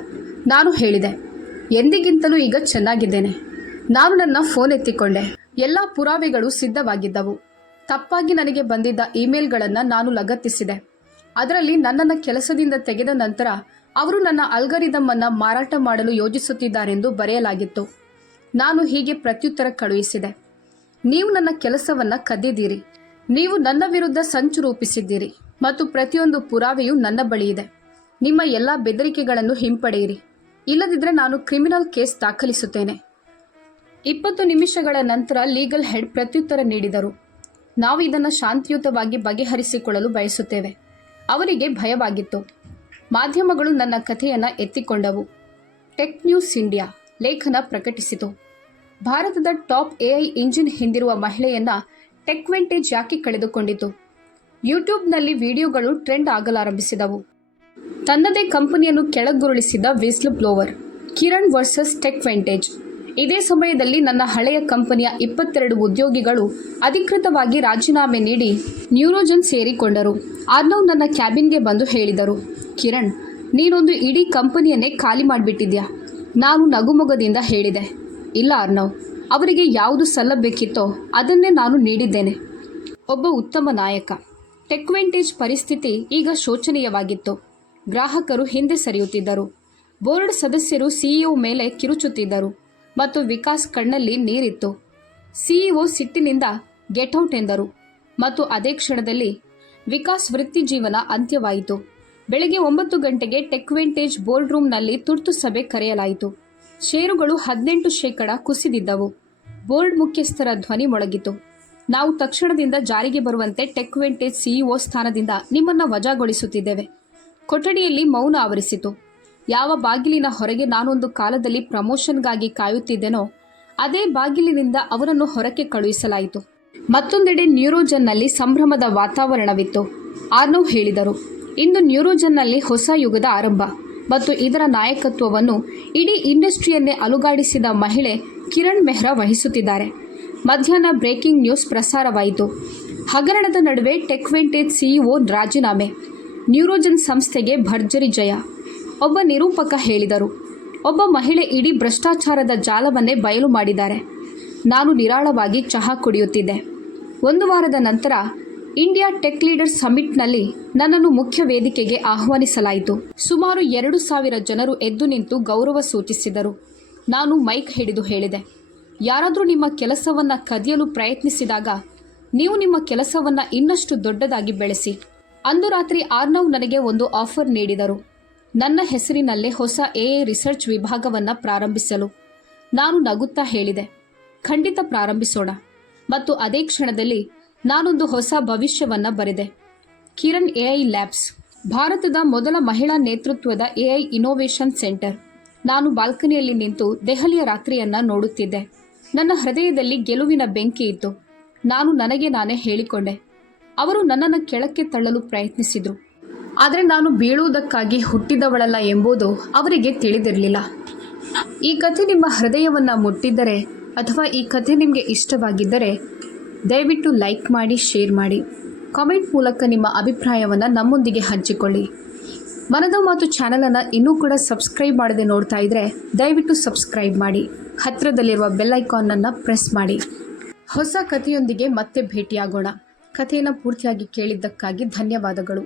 ನಾನು ಹೇಳಿದೆ, ಎಂದಿಗಿಂತಲೂ ಈಗ ಚೆನ್ನಾಗಿದ್ದೇನೆ. ನಾನು ನನ್ನ ಫೋನ್ ಎತ್ತಿಕೊಂಡೆ. ಎಲ್ಲ ಪುರಾವೆಗಳು ಸಿದ್ಧವಾಗಿದ್ದವು. ತಪ್ಪಾಗಿ ನನಗೆ ಬಂದಿದ್ದ ಇಮೇಲ್ಗಳನ್ನು ನಾನು ಲಗತ್ತಿಸಿದೆ. ಅದರಲ್ಲಿ ನನ್ನನ್ನು ಕೆಲಸದಿಂದ ತೆಗೆದ ನಂತರ ಅವರು ನನ್ನ ಅಲ್ಗರಿದಮ್ ಅನ್ನು ಮಾರಾಟ ಮಾಡಲು ಯೋಜಿಸುತ್ತಿದ್ದಾರೆಂದು ಬರೆಯಲಾಗಿತ್ತು. ನಾನು ಹೀಗೆ ಪ್ರತ್ಯುತ್ತರ ಕಳುಹಿಸಿದೆ: ನೀವು ನನ್ನ ಕೆಲಸವನ್ನು ಕದ್ದಿದ್ದೀರಿ. ನೀವು ನನ್ನ ವಿರುದ್ಧ ಸಂಚು ರೂಪಿಸಿದ್ದೀರಿ ಮತ್ತು ಪ್ರತಿಯೊಂದು ಪುರಾವೆಯೂ ನನ್ನ ಬಳಿ ಇದೆ. ನಿಮ್ಮ ಎಲ್ಲ ಬೆದರಿಕೆಗಳನ್ನು ಹಿಂಪಡೆಯಿರಿ, ಇಲ್ಲದಿದ್ದರೆ ನಾನು ಕ್ರಿಮಿನಲ್ ಕೇಸ್ ದಾಖಲಿಸುತ್ತೇನೆ. 20 ನಿಮಿಷಗಳ ನಂತರ ಲೀಗಲ್ ಹೆಡ್ ಪ್ರತ್ಯುತ್ತರ ನೀಡಿದರು. ನಾವು ಇದನ್ನು ಶಾಂತಿಯುತವಾಗಿ ಬಗೆಹರಿಸಿಕೊಳ್ಳಲು ಬಯಸುತ್ತೇವೆ. ಅವರಿಗೆ ಭಯವಾಗಿತ್ತು. ಮಾಧ್ಯಮಗಳು ನನ್ನ ಕಥೆಯನ್ನು ಎತ್ತಿಕೊಂಡವು. ಟೆಕ್ ನ್ಯೂಸ್ ಇಂಡಿಯಾ ಲೇಖನ ಪ್ರಕಟಿಸಿತು: ಭಾರತದ ಟಾಪ್ AI ಇಂಜಿನ್ ಹಿಂದಿರುವ ಮಹಿಳೆಯನ್ನ ಟೆಕ್ವೆಂಟೇಜ್ ಯಾಕೆ ಕಳೆದುಕೊಂಡಿತು? ಯೂಟ್ಯೂಬ್ನಲ್ಲಿ ವಿಡಿಯೋಗಳು ಟ್ರೆಂಡ್ ಆಗಲಾರಂಭಿಸಿದವು. ತನ್ನದೇ ಕಂಪನಿಯನ್ನು ಕೆಳಗುರುಳಿಸಿದ ವಿಸ್ಲ್ ಬ್ಲೋವರ್, ಕಿರಣ್ ವರ್ಸಸ್ ಟೆಕ್ವೆಂಟೇಜ್. ಇದೇ ಸಮಯದಲ್ಲಿ ನನ್ನ ಹಳೆಯ ಕಂಪನಿಯ 22 ಉದ್ಯೋಗಿಗಳು ಅಧಿಕೃತವಾಗಿ ರಾಜೀನಾಮೆ ನೀಡಿ ನ್ಯೂರೋಜನ್ ಸೇರಿಕೊಂಡರು. ಆರ್ನವ್ ನನ್ನ ಕ್ಯಾಬಿನ್ಗೆ ಬಂದು ಹೇಳಿದರು: ಕಿರಣ್, ನೀನೊಂದು ಇಡೀ ಕಂಪನಿಯನ್ನೇ ಖಾಲಿ ಮಾಡಿಬಿಟ್ಟಿದ್ಯಾ. ನಾನು ನಗುಮೊಗದಿಂದ ಹೇಳಿದೆ: ಇಲ್ಲ ಅರ್ನವ್, ಅವರಿಗೆ ಯಾವುದು ಸಲ್ಲಬೇಕಿತ್ತೋ ಅದನ್ನೇ ನಾನು ನೀಡಿದ್ದೇನೆ. ಒಬ್ಬ ಉತ್ತಮ ನಾಯಕ. ಟೆಕ್ವೆಂಟೇಜ್ ಪರಿಸ್ಥಿತಿ ಈಗ ಶೋಚನೀಯವಾಗಿತ್ತು. ಗ್ರಾಹಕರು ಹಿಂದೆ ಸರಿಯುತ್ತಿದ್ದರು. ಬೋರ್ಡ್ ಸದಸ್ಯರು CEO ಮೇಲೆ ಕಿರುಚುತ್ತಿದ್ದರು ಮತ್ತು ವಿಕಾಸ್ ಕಣ್ಣಲ್ಲಿ ನೀರಿತ್ತು. CEO ಸಿಟ್ಟಿನಿಂದ ಗೆಟ್ಔಟ್ ಎಂದರು ಮತ್ತು ಅದೇ ಕ್ಷಣದಲ್ಲಿ ವಿಕಾಸ್ ವೃತ್ತಿ ಜೀವನ ಅಂತ್ಯವಾಯಿತು. ಬೆಳಗ್ಗೆ 9 ಗಂಟೆಗೆ ಟೆಕ್ವೆಂಟೇಜ್ ಬೋರ್ಡ್ ರೂಮ್ನಲ್ಲಿ ತುರ್ತು ಸಭೆ ಕರೆಯಲಾಯಿತು. ಷೇರುಗಳು 18% ಕುಸಿದಿದ್ದವು. ಬೋರ್ಡ್ ಮುಖ್ಯಸ್ಥರ ಧ್ವನಿ ಮೊಳಗಿತು. ನಾವು ತಕ್ಷಣದಿಂದ ಜಾರಿಗೆ ಬರುವಂತೆ ಟೆಕ್ವೆಂಟೇಜ್ ಸಿಇಒ ಸ್ಥಾನದಿಂದ ನಿಮ್ಮನ್ನು ವಜಾಗೊಳಿಸುತ್ತಿದ್ದೇವೆ. ಕೊಠಡಿಯಲ್ಲಿ ಮೌನ ಆವರಿಸಿತು. ಯಾವ ಬಾಗಿಲಿನ ಹೊರಗೆ ನಾನೊಂದು ಕಾಲದಲ್ಲಿ ಪ್ರಮೋಷನ್ಗಾಗಿ ಕಾಯುತ್ತಿದ್ದೆನೋ ಅದೇ ಬಾಗಿಲಿನಿಂದ ಅವರನ್ನು ಹೊರಕ್ಕೆ ಕಳುಹಿಸಲಾಯಿತು. ಮತ್ತೊಂದೆಡೆ ನ್ಯೂರೋಜನ್ನಲ್ಲಿ ಸಂಭ್ರಮದ ವಾತಾವರಣವಿತ್ತು. ಆರ್ನವ್ ಹೇಳಿದರು, ಇಂದು ನ್ಯೂರೋಜನ್ನಲ್ಲಿ ಹೊಸ ಯುಗದ ಆರಂಭ ಮತ್ತು ಇದರ ನಾಯಕತ್ವವನ್ನು ಇಡೀ ಇಂಡಸ್ಟ್ರಿಯನ್ನೇ ಅಲುಗಾಡಿಸಿದ ಮಹಿಳೆ ಕಿರಣ್ ಮೆಹ್ರಾ ವಹಿಸುತ್ತಿದ್ದಾರೆ. ಮಧ್ಯಾಹ್ನ ಬ್ರೇಕಿಂಗ್ ನ್ಯೂಸ್ ಪ್ರಸಾರವಾಯಿತು. ಹಗರಣದ ನಡುವೆ ಟೆಕ್ವೆಂಟೇಜ್ ಸಿಇಒ ರಾಜೀನಾಮೆ, ನ್ಯೂರೋಜನ್ ಸಂಸ್ಥೆಗೆ ಭರ್ಜರಿ ಜಯ. ಒಬ್ಬ ನಿರೂಪಕ ಹೇಳಿದರು, ಒಬ್ಬ ಮಹಿಳೆ ಇಡೀ ಭ್ರಷ್ಟಾಚಾರದ ಜಾಲವನ್ನೇ ಬಯಲು ಮಾಡಿದ್ದಾರೆ. ನಾನು ನಿರಾಳವಾಗಿ ಚಹಾ ಕುಡಿಯುತ್ತಿದ್ದೆ. 1 ವಾರದ ನಂತರ ಇಂಡಿಯಾ ಟೆಕ್ ಲೀಡರ್ಸ್ ಸಮಿಟ್ನಲ್ಲಿ ನನ್ನನ್ನು ಮುಖ್ಯ ವೇದಿಕೆಗೆ ಆಹ್ವಾನಿಸಲಾಯಿತು. ಸುಮಾರು 2,000 ಜನರು ಎದ್ದು ನಿಂತು ಗೌರವ ಸೂಚಿಸಿದರು. ನಾನು ಮೈಕ್ ಹಿಡಿದು ಹೇಳಿದೆ, ಯಾರಾದರೂ ನಿಮ್ಮ ಕೆಲಸವನ್ನು ಕದಿಯಲು ಪ್ರಯತ್ನಿಸಿದಾಗ ನೀವು ನಿಮ್ಮ ಕೆಲಸವನ್ನು ಇನ್ನಷ್ಟು ದೊಡ್ಡದಾಗಿ ಬೆಳೆಸಿ. ಅಂದು ರಾತ್ರಿ ಆರ್ನವ್ ನನಗೆ ಒಂದು ಆಫರ್ ನೀಡಿದರು, ನನ್ನ ಹೆಸರಿನಲ್ಲೇ ಹೊಸ AI ರಿಸರ್ಚ್ ವಿಭಾಗವನ್ನು ಪ್ರಾರಂಭಿಸಲು. ನಾನು ನಗುತ್ತಾ ಹೇಳಿದೆ, ಖಂಡಿತ ಪ್ರಾರಂಭಿಸೋಣ. ಮತ್ತು ಅದೇ ಕ್ಷಣದಲ್ಲಿ ನಾನೊಂದು ಹೊಸ ಭವಿಷ್ಯವನ್ನು ಬರೆದೆ. ಕಿರಣ್ AI ಲ್ಯಾಬ್ಸ್, ಭಾರತದ ಮೊದಲ ಮಹಿಳಾ ನೇತೃತ್ವದ AI ಇನೋವೇಷನ್ ಸೆಂಟರ್. ನಾನು ಬಾಲ್ಕನಿಯಲ್ಲಿ ನಿಂತು ದೆಹಲಿಯ ರಾತ್ರಿಯನ್ನು ನೋಡುತ್ತಿದ್ದೆ. ನನ್ನ ಹೃದಯದಲ್ಲಿ ಗೆಲುವಿನ ಬೆಂಕಿ ಇತ್ತು. ನಾನು ನನಗೆ ನಾನೇ ಹೇಳಿಕೊಂಡೆ, ಅವರು ನನ್ನನ್ನು ಕೆಳಕ್ಕೆ ತಳ್ಳಲು ಪ್ರಯತ್ನಿಸಿದರು, ಆದರೆ ನಾನು ಬೀಳುವುದಕ್ಕಾಗಿ ಹುಟ್ಟಿದವಳಲ್ಲ ಎಂಬುದು ಅವರಿಗೆ ತಿಳಿದಿರಲಿಲ್ಲ. ಈ ಕಥೆ ನಿಮ್ಮ ಹೃದಯವನ್ನು ಮುಟ್ಟಿದ್ದರೆ ಅಥವಾ ಈ ಕಥೆ ನಿಮಗೆ ಇಷ್ಟವಾಗಿದ್ದರೆ ದಯವಿಟ್ಟು ಲೈಕ್ ಮಾಡಿ, ಶೇರ್ ಮಾಡಿ, ಕಾಮೆಂಟ್ ಮೂಲಕ ನಿಮ್ಮ ಅಭಿಪ್ರಾಯವನ್ನು ನಮ್ಮೊಂದಿಗೆ ಹಂಚಿಕೊಳ್ಳಿ. ಮನದ ಮಾತು ಚಾನಲನ್ನು ಇನ್ನೂ ಕೂಡ ಸಬ್ಸ್ಕ್ರೈಬ್ ಮಾಡದೆ ನೋಡ್ತಾ ಇದ್ದರೆ ದಯವಿಟ್ಟು ಸಬ್ಸ್ಕ್ರೈಬ್ ಮಾಡಿ, ಹತ್ತಿರದಲ್ಲಿರುವ ಬೆಲ್ ಐಕಾನನ್ನು ಪ್ರೆಸ್ ಮಾಡಿ. ಹೊಸ ಕಥೆಯೊಂದಿಗೆ ಮತ್ತೆ ಭೇಟಿಯಾಗೋಣ. ಕಥೆಯನ್ನು ಪೂರ್ತಿಯಾಗಿ ಕೇಳಿದ್ದಕ್ಕಾಗಿ ಧನ್ಯವಾದಗಳು.